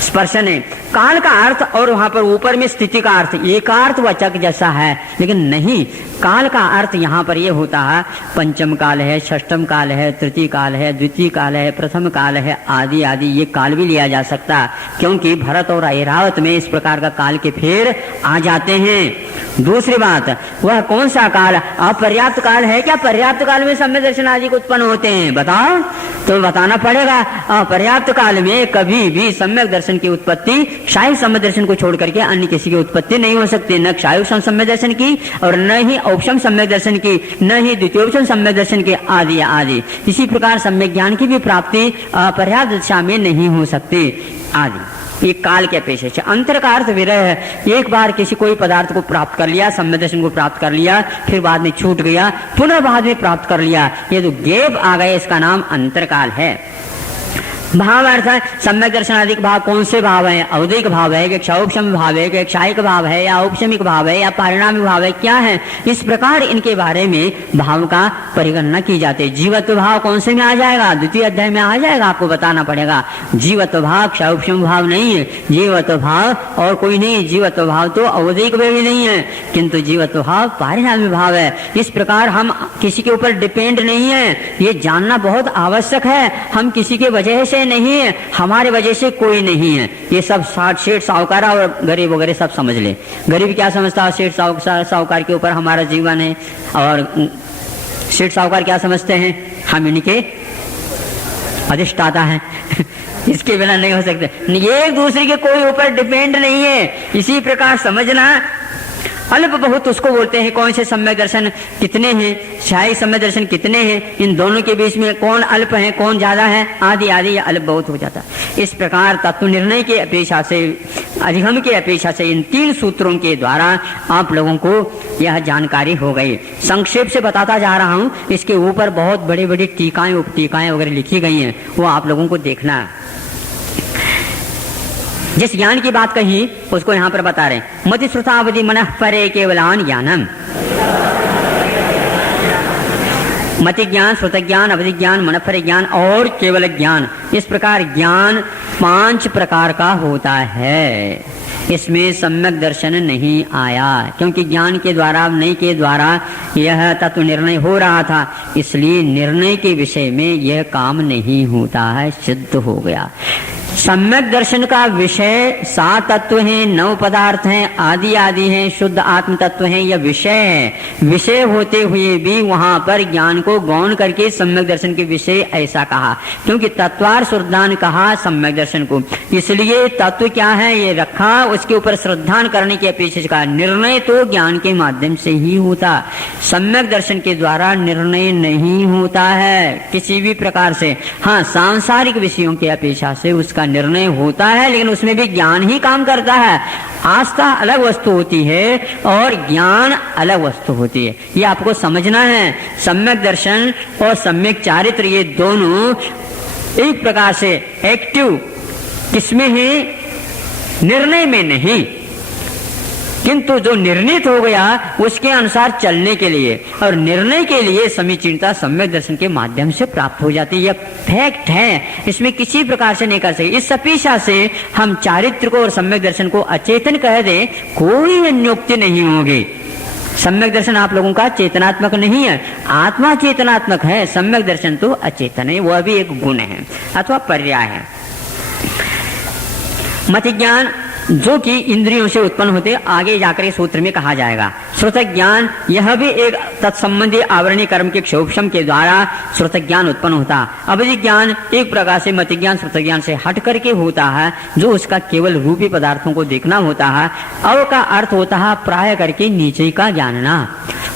स्पर्शन है। काल का अर्थ और वहां पर ऊपर में स्थिति का अर्थ एकार्थ वाचक जैसा है, लेकिन नहीं। काल का अर्थ यहाँ पर यह होता है पंचम काल है, षष्ठम काल है, तृतीय काल है, द्वितीय काल है, प्रथम काल है, आदि आदि ये काल भी लिया जा सकता, क्योंकि भरत और ऐरावत में इस प्रकार का काल के फेर आ जाते हैं। दूसरी बात, वह कौन सा काल? अपर्याप्त काल है क्या? पर्याप्त काल में सम्यक दर्शन आदि उत्पन्न होते हैं, बताओ तो बताना पड़ेगा। अपर्याप्त काल में कभी भी सम्यक दर्शन की उत्पत्ति क्षायु सम्यक दर्शन को छोड़ करके अन्य किसी की उत्पत्ति नहीं हो सकती। न क्षायु सम्यक दर्शन की और न ही औपशम सम्यक दर्शन की, न ही द्वितीयोपशम सम्यक दर्शन की, आदि आदि। इसी प्रकार सम्यक ज्ञान की भी प्राप्ति अपर्याप्त दिशा में नहीं हो सकती, आदि। ये काल के अपेक्षा से। अंतर का अर्थ विरह है। एक बार किसी कोई पदार्थ को प्राप्त कर लिया, सम्यक दर्शन को प्राप्त कर लिया, फिर बाद में छूट गया, पुनः बाद में प्राप्त कर लिया, ये जो गैप आ गया इसका नाम अंतरकाल है। भाव अर्थ है सम्यक दर्शनादिक भाव कौन से भाव है? अवधिक भाव है कि क्षौपशम भाव है कि क्षायिक भाव है या औपशमिक भाव है या परिणामिक भाव है, क्या है? इस प्रकार इनके बारे में भाव का परिगणना की जाती है। जीवत्व भाव कौन से में आ जाएगा? द्वितीय अध्याय में आ जाएगा, आपको बताना पड़ेगा। जीवत्व भाव क्षौपशम भाव नहीं है। जीवत्व भाव और कोई नहीं। जीवत्व भाव तो अवधिक में भी नहीं है, किंतु जीवत्व भाव परिणामिक भाव है। इस प्रकार हम किसी के ऊपर डिपेंड नहीं है, ये जानना बहुत आवश्यक है। हम किसी के वजह से नहीं है, हमारे वजह से कोई नहीं है। ये सब सेठ साहूकार और गरीब वगैरह सब समझ ले। गरीब क्या समझता है? सेठ साहूकार के ऊपर हमारा जीवन है, और सेठ साहूकार क्या समझते हैं? हम इनके अधिष्ठाता है इसके बिना नहीं हो सकते। ये एक दूसरे के कोई ऊपर डिपेंड नहीं है। इसी प्रकार समझना अल्प बहुत उसको बोलते हैं। कौन से सम्यक दर्शन कितने हैं, शाही सम्यक दर्शन कितने हैं, इन दोनों के बीच में कौन अल्प है कौन ज्यादा है, आदि आदि अल्प बहुत हो जाता है। इस प्रकार तत्व निर्णय के अपेक्षा से, अधिगम के अपेक्षा से इन 3 सूत्रों के द्वारा आप लोगों को यह जानकारी हो गई। संक्षेप से बताता जा रहा हूं, इसके ऊपर बहुत बड़ी बड़ी टीकाएं उपटीकाएं वगैरह लिखी गई हैं, वो आप लोगों को देखना है। जिस ज्ञान की बात कही उसको यहाँ पर बता रहे, मति श्रुतावधि मनः परे केवलान ज्ञानम। मति ज्ञान, श्रुत ज्ञान, अवधि ज्ञान, मनः परे ज्ञान और केवल ज्ञान, इस प्रकार ज्ञान 5 प्रकार का होता है। इसमें सम्यक दर्शन नहीं आया, क्योंकि ज्ञान के द्वारा, नहीं के द्वारा यह तत्व निर्णय हो रहा था, इसलिए निर्णय के विषय में यह काम नहीं होता है, सिद्ध हो गया। सम्यक दर्शन का विषय 7 तत्व हैं, 9 पदार्थ हैं, आदि आदि हैं, शुद्ध आत्म तत्व हैं, यह विषय है। विषय होते हुए भी वहां पर ज्ञान को गौण करके सम्यक दर्शन के विषय ऐसा कहा, क्योंकि तत्वार श्रद्धान कहा सम्यक दर्शन को, इसलिए तत्व क्या है ये रखा, उसके ऊपर श्रद्धान करने की अपेक्षा का निर्णय तो ज्ञान के माध्यम से ही होता, सम्यक दर्शन के द्वारा निर्णय नहीं होता है किसी भी प्रकार से। हाँ, सांसारिक विषयों की अपेक्षा से उसका निर्णय होता है, लेकिन उसमें भी ज्ञान ही काम करता है। आस्था अलग वस्तु होती है और ज्ञान अलग वस्तु होती है, ये आपको समझना है। सम्यक दर्शन और सम्यक चारित्र ये दोनों एक प्रकार से एक्टिव किसमें है, निर्णय में नहीं, किंतु जो निर्णित हो गया उसके अनुसार चलने के लिए और निर्णय के लिए समीचीनता सम्यक दर्शन के माध्यम से प्राप्त हो जाती है। यह फैक्ट है, इसमें किसी प्रकार से नहीं कर सकते। इस अपेक्षा से हम चारित्र को और सम्यक दर्शन को अचेतन कह दें, कोई अन्योक्ति नहीं होगी। सम्यक दर्शन आप लोगों का चेतनात्मक नहीं है, आत्मा चेतनात्मक है, सम्यक दर्शन तो अचेतन है, वह भी एक गुण है अथवा पर्याय है। मति ज्ञान जो कि इंद्रियों से उत्पन्न होते, आगे जाकर के सूत्र में कहा जाएगा। श्रुत ज्ञान, यह भी एक तत्संबंधी आवरणीय कर्म के क्षोभम के द्वारा श्रुत ज्ञान उत्पन्न होता। अवधि ज्ञान एक प्रकार से मति ज्ञान श्रुत ज्ञान से हट करके होता है, जो उसका केवल रूपी पदार्थों को देखना होता है। अव का अर्थ होता है प्राय करके नीचे का जानना,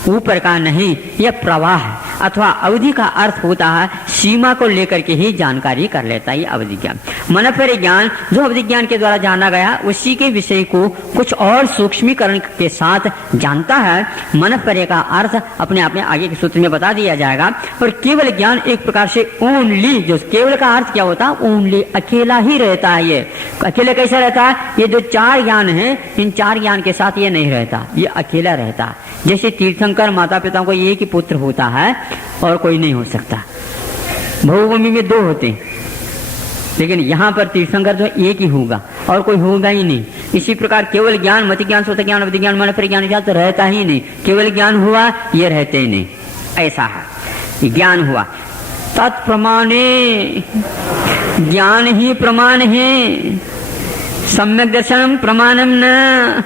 ऊपर का नहीं, यह प्रवाह अथवा अवधि का अर्थ होता है सीमा को लेकर के ही जानकारी कर लेता है अवधि ज्ञान। मनःपरे ज्ञान जो अवधि ज्ञान के द्वारा जाना गया, उसी के विषय को कुछ और सूक्ष्मीकरण के साथ जानता है। मनःपरे का अर्थ अपने आप में आगे के सूत्र में बता दिया जाएगा। और केवल ज्ञान एक प्रकार से ओनली, जो केवल का अर्थ क्या होता है, ओनली, अकेला ही रहता है। ये अकेले कैसे रहता है, ये जो 4 ज्ञान है, इन 4 ज्ञान के साथ ये नहीं रहता, ये अकेला रहता है। जैसे तीर्थंकर माता पिता को एक ही पुत्र होता है और कोई नहीं हो सकता, भूभूमि में 2 होते हैं, लेकिन यहाँ पर तीर्थंकर तो एक ही होगा और कोई होगा ही नहीं। इसी प्रकार केवल ज्ञान, मति ज्ञान, श्रुत ज्ञान, अवधि ज्ञान, मनःपरे ज्ञान तो रहता ही नहीं, केवल ज्ञान हुआ ये रहते ही नहीं, ऐसा है। ज्ञान हुआ तत्प्रमाणे, ज्ञान ही प्रमाण है, सम्यक दर्शनम प्रमाणम न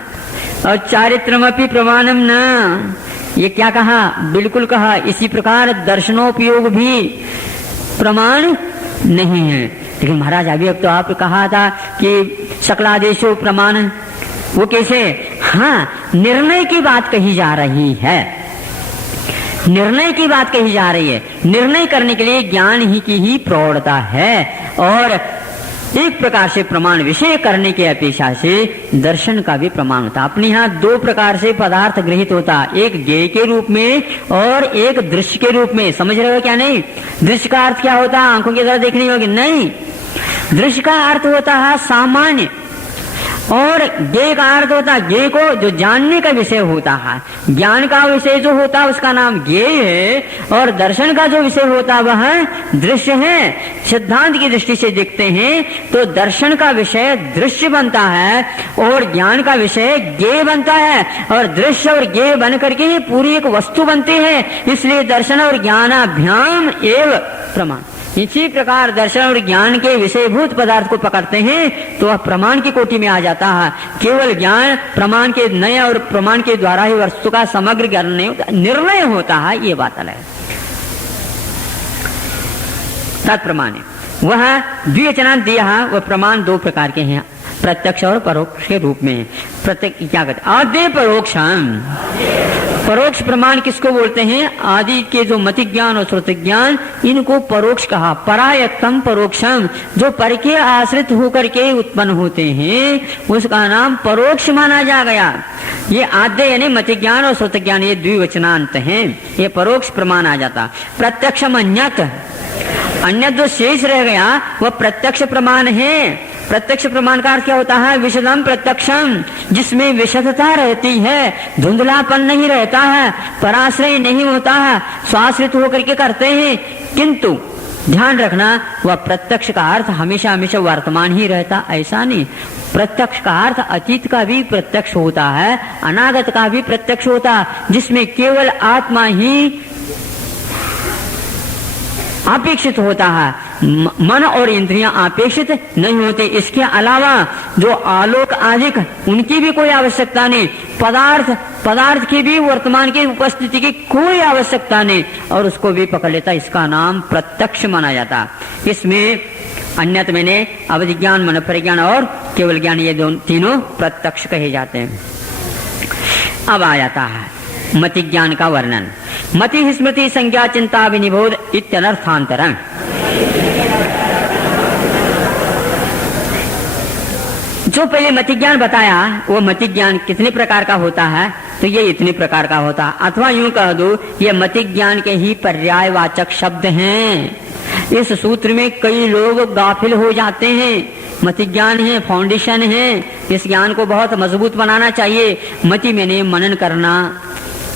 और चारित्रमपि प्रमाणम न। ये क्या कहा, बिल्कुल कहा। इसी प्रकार दर्शनोपयोग भी प्रमाण नहीं है। लेकिन महाराज अभी तो आप कहा था कि सकलादेशो प्रमाण, वो कैसे, हाँ, निर्णय की बात कही जा रही है, निर्णय की बात कही जा रही है। निर्णय करने के लिए ज्ञान ही की ही प्रौढ़ता है और एक प्रकार से प्रमाण विषय करने के अपेक्षा से दर्शन का भी प्रमाण होता। अपने यहाँ 2 प्रकार से पदार्थ गृहित होता, एक ज्ञेय के रूप में और एक दृश्य के रूप में। समझ रहे हो क्या? नहीं, दृश्य का अर्थ क्या होता है, आंखों की तरह देखनी होगी, नहीं, दृश्य का अर्थ होता है सामान्य और ज्ञेय का अर्थ होता है ज्ञेय को जो जानने का विषय होता है। ज्ञान का विषय जो होता है उसका नाम ज्ञेय है और दर्शन का जो विषय होता है वह दृश्य है। सिद्धांत की दृष्टि से देखते हैं तो दर्शन का विषय दृश्य बनता है और ज्ञान का विषय ज्ञेय बनता है और दृश्य और ज्ञेय बन करके ही पूरी एक वस्तु बनती है। इसलिए दर्शन और ज्ञानाभ्याम एव प्रमाण। इसी प्रकार दर्शन और ज्ञान के विषयभूत पदार्थ को पकड़ते हैं तो वह प्रमाण की कोटि में आ जाता है। केवल ज्ञान प्रमाण के नए और प्रमाण के द्वारा ही वस्तु का समग्र निर्णय होता है, ये बात अलग है। तत्प्रमाण वह द्विवचनांत दिया, वह प्रमाण 2 प्रकार के हैं। प्रत्यक्ष और परोक्ष के रूप में। प्रत्यक्ष क्या कहते हैं? आद्य परोक्षम। परोक्ष प्रमाण किसको बोलते हैं? आदि के जो मति ज्ञान और श्रुति ज्ञान, इनको परोक्ष कहा। परायत्तम परोक्षम, जो पर के आश्रित होकर के उत्पन्न होते हैं उसका नाम परोक्ष माना जा गया। ये आद्य यानी मति ज्ञान और श्रुति ज्ञान, ये द्विवचनांत हैं, ये परोक्ष प्रमाण आ जाता। प्रत्यक्षम अन्यत, अन्य जो शेष रह गया वह प्रत्यक्ष प्रमाण है। प्रत्यक्ष प्रमाण का अर्थ क्या होता है? विशदम प्रत्यक्षम, जिसमें विशदता रहती है, धुंधलापन नहीं रहता है, पराश्रय नहीं होता है, स्वाश्रित होकर के करते हैं। किंतु ध्यान रखना, वह प्रत्यक्ष का अर्थ हमेशा हमेशा वर्तमान ही रहता, ऐसा नहीं। प्रत्यक्ष का अर्थ अतीत का भी प्रत्यक्ष होता है, अनागत का भी प्रत्यक्ष होता है, जिसमें केवल आत्मा ही अपेक्षित होता है, मन और इंद्रियां अपेक्षित नहीं होते। इसके अलावा जो आलोक आदि, उनकी भी कोई आवश्यकता नहीं। पदार्थ की भी वर्तमान की उपस्थिति की कोई आवश्यकता नहीं, और उसको भी पकड़ लेता। इसका नाम प्रत्यक्ष माना जाता। इसमें अन्यत मैंने अवधि ज्ञान, मन परिज्ञान और केवल ज्ञान, ये तीनों प्रत्यक्ष कहे जाते हैं। अब आ जाता है मति ज्ञान का वर्णन। मति स्मृति संज्ञा चिंता विनिबोध इत्यनर्थांतरं। जो पहले मति ज्ञान बताया, वो मति ज्ञान कितने प्रकार का होता है? तो ये इतने प्रकार का होता है, अथवा यूं कह दो ये मति ज्ञान के ही पर्यायवाचक शब्द हैं। इस सूत्र में कई लोग गाफिल हो जाते हैं। मति ज्ञान है, फाउंडेशन है, इस ज्ञान को बहुत मजबूत बनाना चाहिए। मति मैंने मनन करना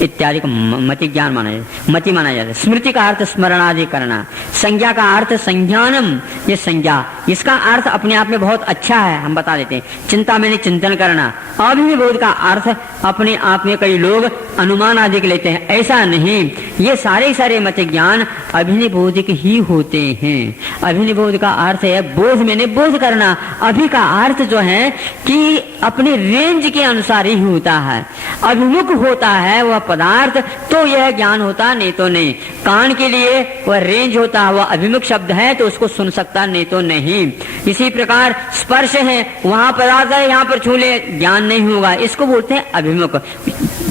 इत्यादि को मति ज्ञान माना जाता, मति माना जाता है। स्मृति का अर्थ स्मरण आदि करना, संज्ञा का अर्थ संज्ञानम, ये संज्ञा, इसका अर्थ अपने आप में बहुत अच्छा है, हम बता देते हैं। चिंता मैंने चिंतन करना। अभिनिबोध का अर्थ अपने आप में कई लोग अनुमान आदि लेते हैं, ऐसा नहीं। ये सारे मति ज्ञान अभिनिबोधिक ही होते हैं। अभिनिबोध का अर्थ है बोध मैंने बोध करना। अभि का अर्थ जो है कि अपने रेंज के अनुसार ही होता है, अभिमुख होता है वह पदार्थ, तो यह ज्ञान होता, नहीं तो नहीं। कान के लिए वह रेंज होता है, वह अभिमुख शब्द है तो उसको सुन सकता, नहीं तो नहीं। इसी प्रकार स्पर्श है, वहां पदार्थ है, यहाँ पर छू ले, ज्ञान नहीं होगा, इसको बोलते हैं अभिमुख।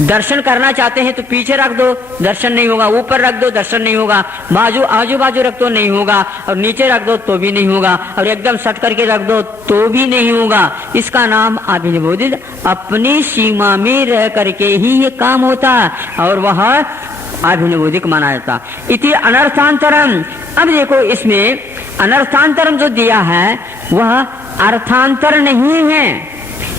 दर्शन करना चाहते हैं तो पीछे रख दो, दर्शन नहीं होगा। ऊपर रख दो, दर्शन नहीं होगा। आजू बाजू रख दो, नहीं होगा। और नीचे रख दो तो भी नहीं होगा। और एकदम सट करके रख दो तो भी नहीं होगा। इसका नाम अभिनिबोधित, अपनी सीमा में रह करके ही ये काम होता है, और वह अभिनिबोधिक माना जाता। इति अनर्थांतरम। अब देखो इसमें अनर्थांतरम जो दिया है वह अर्थांतर नहीं है,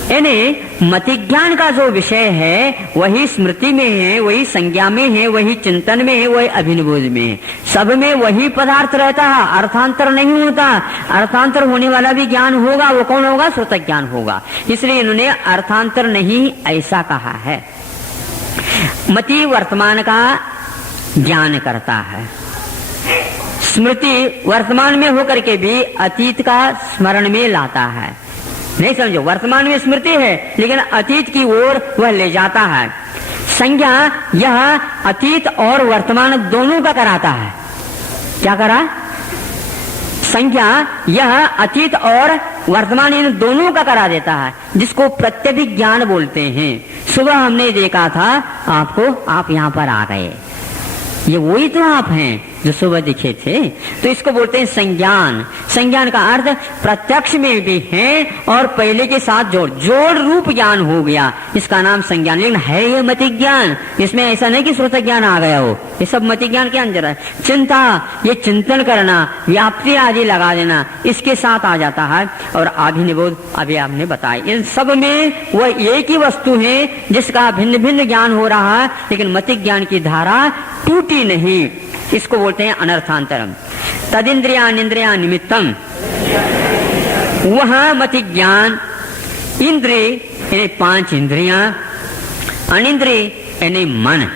यानी मति ज्ञान का जो विषय है वही स्मृति में है, वही संज्ञा में है, वही चिंतन में है, वही अभिनिबोध में है। सब में वही पदार्थ रहता है, अर्थांतर नहीं होता। अर्थांतर होने वाला भी ज्ञान होगा, वो कौन होगा? श्रुत ज्ञान होगा। इसलिए इन्होंने अर्थांतर नहीं ऐसा कहा है। मति वर्तमान का ज्ञान करता है, स्मृति वर्तमान में होकर के भी अतीत का स्मरण में लाता है। नहीं समझो, वर्तमान में स्मृति है लेकिन अतीत की ओर वह ले जाता है। संज्ञा यह अतीत और वर्तमान दोनों का कराता है। क्या करा? संज्ञा यह अतीत और वर्तमान इन दोनों का करा देता है, जिसको प्रत्यभिज्ञान बोलते हैं। सुबह हमने देखा था आपको, आप यहाँ पर आ गए, ये वही तो आप हैं जो सुबह दिखे थे। तो इसको बोलते हैं संज्ञान। संज्ञान का अर्थ प्रत्यक्ष में भी है और पहले के साथ जोड़ रूप ज्ञान हो गया, इसका नाम संज्ञान। लेकिन है ये मति ज्ञान, इसमें ऐसा नहीं कि श्रुत ज्ञान आ गया हो, ये सब मति ज्ञान के अंदर है। चिंता, ये चिंतन करना, व्याप्ति आदि लगा देना, इसके साथ आ जाता है। और अभिनिबोध अभी आपने बताया, इन सब में वह एक ही वस्तु है जिसका भिन्न भिन्न ज्ञान हो रहा है, लेकिन मति ज्ञान की धारा टूटी नहीं। इसको बोलते हैं अनर्थांतरम। तदिंद्रिया निंद्रिया निमित्तम, वह मति ज्ञान इंद्रिय यानी 5 इंद्रियां, अनिंद्रिय यानी मन,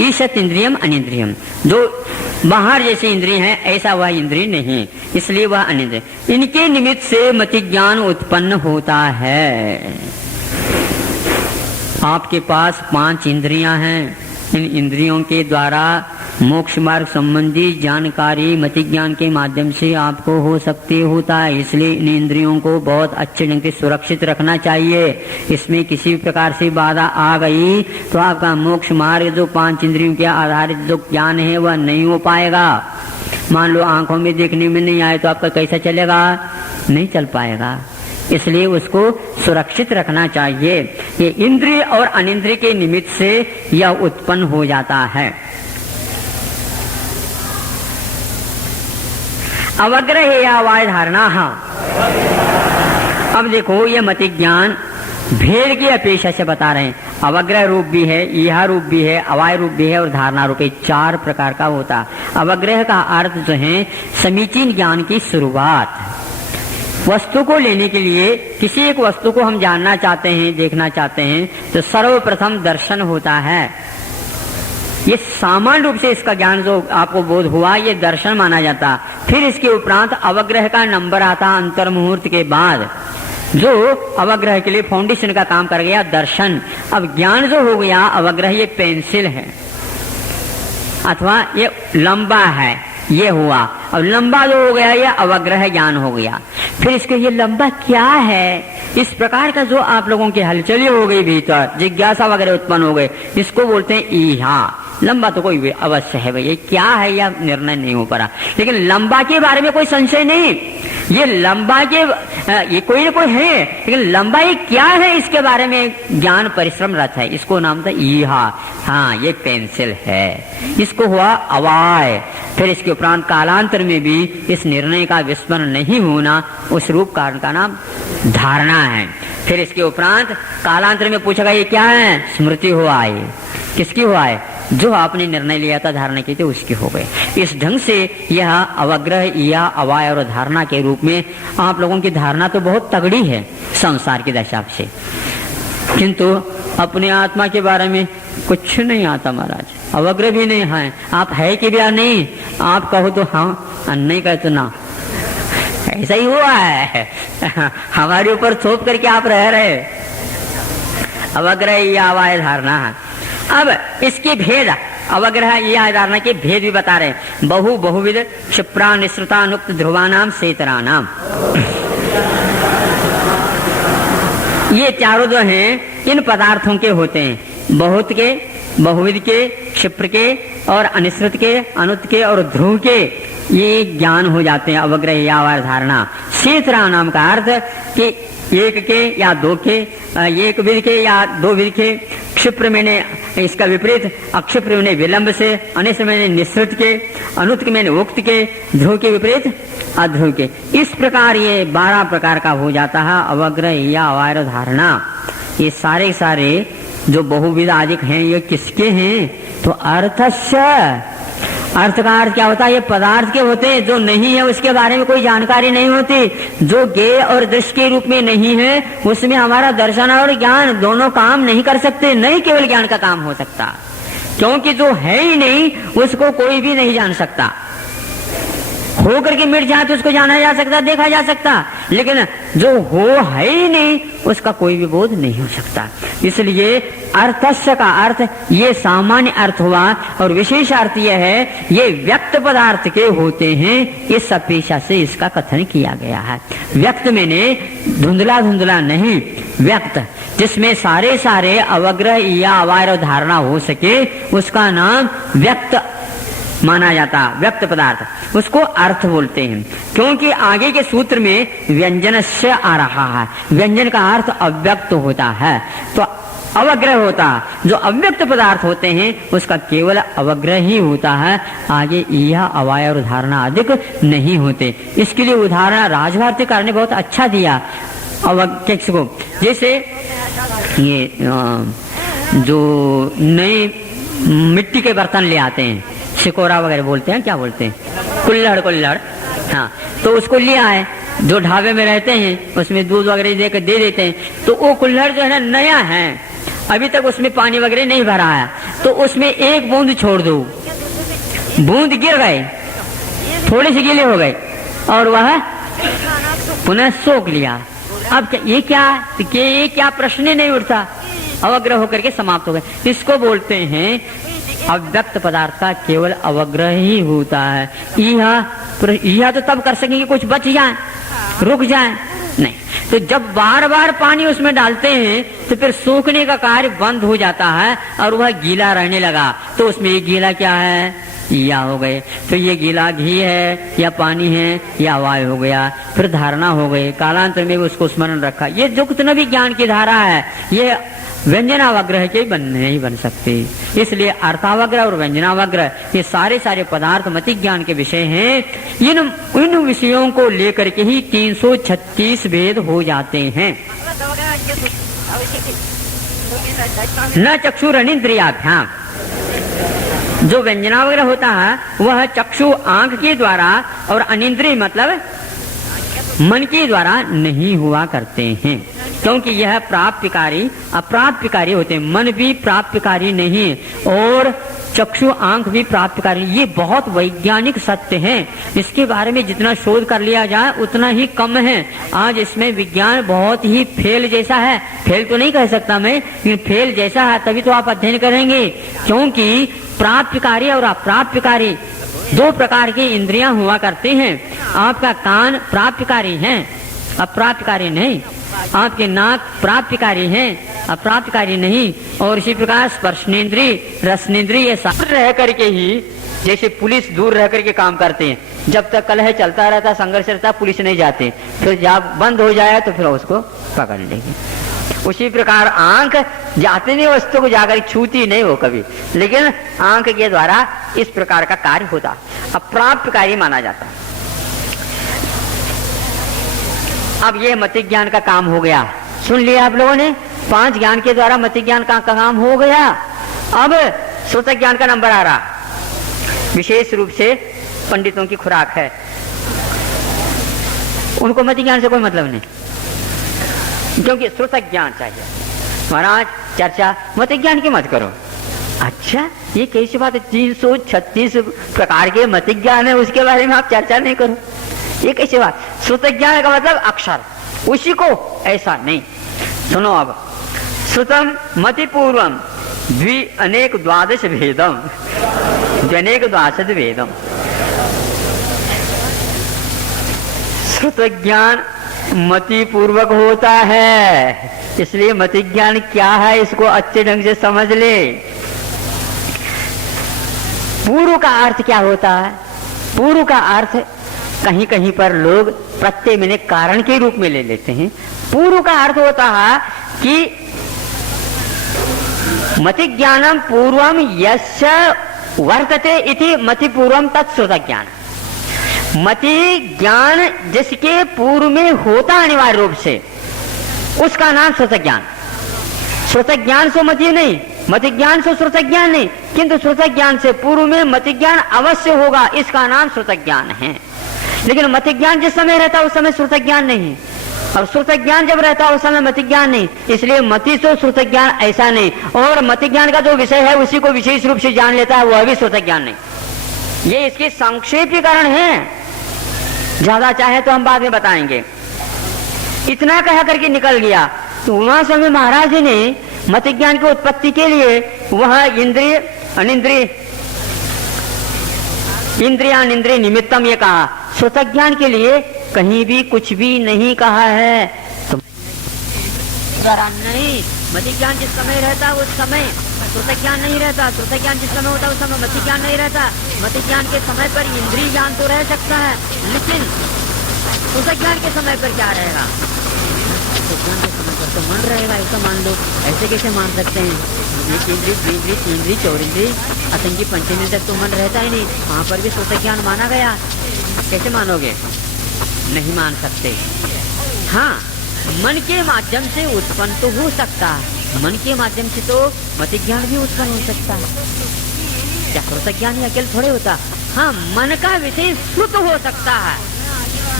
ईशत इंद्रियम अनिंद्रियम, जो बाहर जैसे इंद्रिय है ऐसा वह इंद्रिय नहीं, इसलिए वह अनिंद्रिय। इनके निमित्त से मति ज्ञान उत्पन्न होता है। आपके पास 5 इंद्रियां हैं, इन इंद्रियों के द्वारा मोक्ष मार्ग संबंधी जानकारी मति ज्ञान के माध्यम से आपको हो सकती होता है, इसलिए इन इंद्रियों को बहुत अच्छे ढंग से सुरक्षित रखना चाहिए। इसमें किसी भी प्रकार से बाधा आ गई तो आपका मोक्ष मार्ग जो 5 इंद्रियों के आधारित जो ज्ञान है वह नहीं हो पाएगा। मान लो आंखों में देखने में नहीं आए तो आपका कैसा चलेगा, नहीं चल पाएगा। इसलिए उसको सुरक्षित रखना चाहिए। ये इंद्रिय और अनिंद्रिय के निमित्त से यह उत्पन्न हो जाता है। अवग्रह या अवाय धारणा। अब देखो ये मति ज्ञान भेद की अपेक्षा से बता रहे हैं। अवग्रह रूप भी है, इहा रूप भी है, अवाय रूप भी है और धारणा रूप है। 4 प्रकार का होता है। अवग्रह का अर्थ जो है समीचीन ज्ञान की शुरुआत। वस्तु को लेने के लिए किसी एक वस्तु को हम जानना चाहते हैं, देखना चाहते हैं तो सर्वप्रथम दर्शन होता है। ये सामान्य रूप से इसका ज्ञान जो आपको बोध हुआ ये दर्शन माना जाता। फिर इसके उपरांत अवग्रह का नंबर आता अंतर्मुहूर्त के बाद, जो अवग्रह के लिए फाउंडेशन का काम कर गया दर्शन। अब ज्ञान जो हो गया अवग्रह, ये पेंसिल है अथवा ये लंबा है, ये हुआ। अब लंबा जो हो गया ये अवग्रह ज्ञान हो गया। फिर इसके ये लंबा क्या है, इस प्रकार का जो आप लोगों की हलचली हो गई, भीतर जिज्ञासा वगैरह उत्पन्न हो गए, इसको बोलते हैं ईहा। लंबा तो कोई अवश्य है भाई, ये क्या है यह निर्णय नहीं हो पा रहा, लेकिन लंबा के बारे में कोई संशय नहीं। ये लंबा के ये कोई ना कोई है, लेकिन लंबाई क्या है इसके बारे में ज्ञान परिश्रमरत है। इसको नाम था ईहा। हाँ ये पेंसिल है। इसको हुआ अवाय। फिर इसके उपरांत कालांतर में भी इस निर्णय का विस्मरण नहीं होना, उस रूप कारण का नाम धारणा है। फिर इसके उपरांत कालांतर में पूछा गया ये क्या है, स्मृति हुआ है। किसकी हुआ है, जो आपने निर्णय लिया था धारणा की थी उसकी हो गए। इस ढंग से यह अवग्रह या अवाय और धारणा के रूप में आप लोगों की धारणा तो बहुत तगड़ी है संसार की दशा से, किंतु अपने आत्मा के बारे में कुछ नहीं आता महाराज। अवग्रह भी नहीं है, आप है कि भी नहीं, आप कहो तो हाँ, नहीं कहे तो ना। ऐसा ही हुआ है हमारे ऊपर थोप करके आप रह रहे। अवग्रह या अवाय धारणा है। अब इसके भेद, अवग्रह या धारणा के भेद भी बता रहे। बहुविध क्षिप्रा निश्रुता नुक्त ध्रुवानाम सेतरानाम। ये चारों जो हैं इन पदार्थों के होते हैं, बहुत के, बहुविध के, क्षिप्र के और अनिश्रुत के, अनुत के और ध्रुव के, ये ज्ञान हो जाते हैं अवग्रह या अवाय धारणा। सेतरा नाम का अर्थ कि एक के या दो के, एक विध के या 2 विध के, क्षिप्र मैंने इसका विपरीत, अक्षिप्र मैंने विलंब से, अनिश्च मैंने निश्चित के, अनुत मैंने उक्त के, ध्रुव के विपरीत अध्रुव के। इस प्रकार ये 12 प्रकार का हो जाता है अवग्रह या अवाय धारणा। ये सारे जो बहुविध अधिक हैं ये किसके हैं, तो अर्थस्य। अर्थ का अर्थ क्या होता है, ये पदार्थ के होते हैं। जो नहीं है उसके बारे में कोई जानकारी नहीं होती। जो ज्ञेय और दृश्य के रूप में नहीं है उसमें हमारा दर्शन और ज्ञान दोनों काम नहीं कर सकते। नहीं केवल ज्ञान का काम हो सकता, क्योंकि जो है ही नहीं उसको कोई भी नहीं जान सकता। हो करके मिट जाए तो उसको जाना जा सकता, देखा जा सकता, लेकिन जो हो है ही नहीं उसका कोई भी बोध नहीं हो सकता। इसलिए अर्थस्य का अर्थ ये सामान्य अर्थ हुआ, और विशेष अर्थ यह है ये व्यक्त पदार्थ के होते हैं। इस अपेक्षा से इसका कथन किया गया है। व्यक्त मैंने धुंधला धुंधला नहीं, व्यक्त जिसमें सारे अवग्रह या अवाय धारणा हो सके उसका नाम व्यक्त माना जाता। व्यक्त पदार्थ उसको अर्थ बोलते हैं, क्योंकि आगे के सूत्र में व्यंजन से आ रहा है। व्यंजन का अर्थ अव्यक्त होता है, तो अवग्रह होता। जो अव्यक्त पदार्थ होते हैं उसका केवल अवग्रह ही होता है, आगे यह अवाय और धारणा अधिक नहीं होते। इसके लिए उदाहरण राजभारतीकार ने बहुत अच्छा दिया अवग्रह को। जैसे ये जो नए मिट्टी के बर्तन ले आते हैं, शिकोरा वगैरह बोलते हैं, क्या बोलते हैं, कुल्हड़। हाँ, तो उसको ले आए, जो ढाबे में रहते हैं उसमें दूध वगैरह देकर दे देते हैं। तो वो कुल्हड़ जो है ना नया है, अभी तक उसमें पानी वगैरह नहीं भरा है, तो उसमें एक बूंद छोड़ दो, बूंद गिर गए, थोड़े से गीले हो गए और वह पुनः सोख लिया। अब ये क्या प्रश्न नहीं उठता, अवग्रह होकर के समाप्त हो गए। इसको बोलते हैं अव्यक्त पदार्थ का केवल अवग्रह ही होता है। यह तो तब कर सकेंगे कुछ बच जाए, रुक जाए, नहीं। तो जब बार बार पानी उसमें डालते हैं तो फिर सूखने का कार्य बंद हो जाता है और वह गीला रहने लगा। तो उसमें ये गीला क्या है, या हो गए। तो ये गीला घी है या पानी है या वायु हो गया, फिर धारणा हो गई, कालांतर में उसको स्मरण रखा। ये जो कितना भी ज्ञान की धारा है ये व्यंजनावग्रह के नहीं बन सकती। इसलिए अर्थावग्रह और व्यंजनावग्रह ये सारे पदार्थ मति ज्ञान के विषय हैं। इन विषयों को लेकर के ही 336 भेद हो जाते हैं। न चक्षुरनिंद्रियाभ्याम, जो व्यंजनावग्रह होता है वह चक्षु आंख के द्वारा और अनिंद्रिय मतलब मन के द्वारा नहीं हुआ करते हैं, क्योंकि यह प्राप्यकारी अप्राप्यकारी होते हैं। मन भी प्राप्यकारी नहीं और चक्षु आंख भी प्राप्यकारी। ये बहुत वैज्ञानिक सत्य है। इसके बारे में जितना शोध कर लिया जाए उतना ही कम है। आज इसमें विज्ञान बहुत ही फेल जैसा है। फेल तो नहीं कह सकता मैं, लेकिन फेल जैसा है, तभी तो आप अध्ययन करेंगे। क्योंकि प्राप्यकारी और अप्राप्यकारी दो प्रकार की इंद्रियां हुआ करते हैं। आपका कान प्राप्यकारी है, अप्राप्यकारी नहीं। आपके नाक प्राप्यकारी है, अप्राप्यकारी नहीं। और इसी प्रकार स्पर्शनेन्द्रिय, रसनेन्द्रिय, ये सब रह करके ही, जैसे पुलिस दूर रह करके काम करते हैं, जब तक कलह चलता रहता, संघर्ष रहता, पुलिस नहीं जाते, फिर जब बंद हो जाए तो फिर उसको पकड़ लेंगे। उसी प्रकार आंख जाते नहीं, वस्तु को जाकर छूती नहीं हो कभी, लेकिन आंख के द्वारा इस प्रकार का कार्य होता, अप्राप्यकारी माना जाता। अब ये मति ज्ञान का काम हो गया। सुन लिया आप लोगों ने, 5 ज्ञान के द्वारा मति ज्ञान का काम हो गया। अब श्रुत ज्ञान का नंबर आ रहा। विशेष रूप से पंडितों की खुराक है, उनको मति ज्ञान से कोई मतलब नहीं, क्योंकि श्रुत ज्ञान चाहिए। महाराज चर्चा मति ज्ञान की मत करो। अच्छा, ये कैसी बात है? 336 प्रकार के मति ज्ञान है, उसके बारे में आप चर्चा नहीं करो, ये कैसी बात? श्रुत ज्ञान का मतलब अक्षर, उसी को ऐसा नहीं। सुनो अब, श्रुतम मति पूर्वम द्वि अनेक द्वादश भेदम, द्वनेक द्वादश भेदम। श्रुत ज्ञान मति पूर्वक होता है, इसलिए मति ज्ञान क्या है इसको अच्छे ढंग से समझ ले। पूर्व का अर्थ क्या होता है? पूर्व का अर्थ कहीं कहीं पर लोग प्रत्यय में कारण के रूप में ले लेते हैं। पूर्व का अर्थ होता है कि मति ज्ञानम पूर्वम यस्य वर्तते इति मति पूर्वम तत्श्रुत ज्ञान। मति ज्ञान जिसके पूर्व में होता अनिवार्य रूप से, उसका नाम श्रुत ज्ञान। श्रुत ज्ञान सो मति नहीं, मति ज्ञान सो श्रुत ज्ञान नहीं, किंतु श्रुत ज्ञान से पूर्व में मति ज्ञान अवश्य होगा, इसका नाम श्रुत ज्ञान है। लेकिन मति ज्ञान जिस समय रहता उस समय श्रुत ज्ञान नहीं, और श्रुत ज्ञान जब रहता उस समय मति ज्ञान नहीं। इसलिए मति से श्रुत ज्ञान ऐसा नहीं, और मति ज्ञान का जो विषय है उसी को विशेष रूप से जान लेता है, वह भी श्रुत ज्ञान नहीं। ये इसके संक्षेपीकरण है, ज्यादा चाहे तो हम बाद में बताएंगे। इतना कह करके निकल गया। तो वहां समय महाराज जी ने मति ज्ञान की उत्पत्ति के लिए वह इंद्रिय अनिंद्रिय, इंद्रिया अनिंद्रिय निमित्तम ये कहा। श्रुत ज्ञान के लिए कहीं भी कुछ भी नहीं कहा है। तो नहीं, मति ज्ञान जिस समय रहता उस समय श्रुत ज्ञान नहीं रहता, श्रुत ज्ञान जिस समय होता उस समय मति ज्ञान नहीं रहता। मति ज्ञान के समय पर इंद्रिय ज्ञान तो रह सकता है, लेकिन श्रुत ज्ञान के समय पर क्या रहेगा? श्रुत ज्ञान के समय पर तो मन रहेगा, ऐसा मान लो। ऐसे कैसे मान सकते हैं? इंद्रिय, द्विंद्रिय, तीन्द्रिय, चौरिंद्रिय, असंख्य पंचेंद्रिय तक तो मन रहता ही नहीं, वहाँ पर भी श्रुत ज्ञान माना गया। कैसे मानोगे? नहीं मान सकते। हाँ, मन के माध्यम से उत्पन्न तो हो सकता है, मन के माध्यम से तो मति ज्ञान भी उत्पन्न हो सकता है। क्या श्रुत ज्ञान ही अकेले थोड़े होता? हाँ, मन का विषय श्रुत हो सकता है।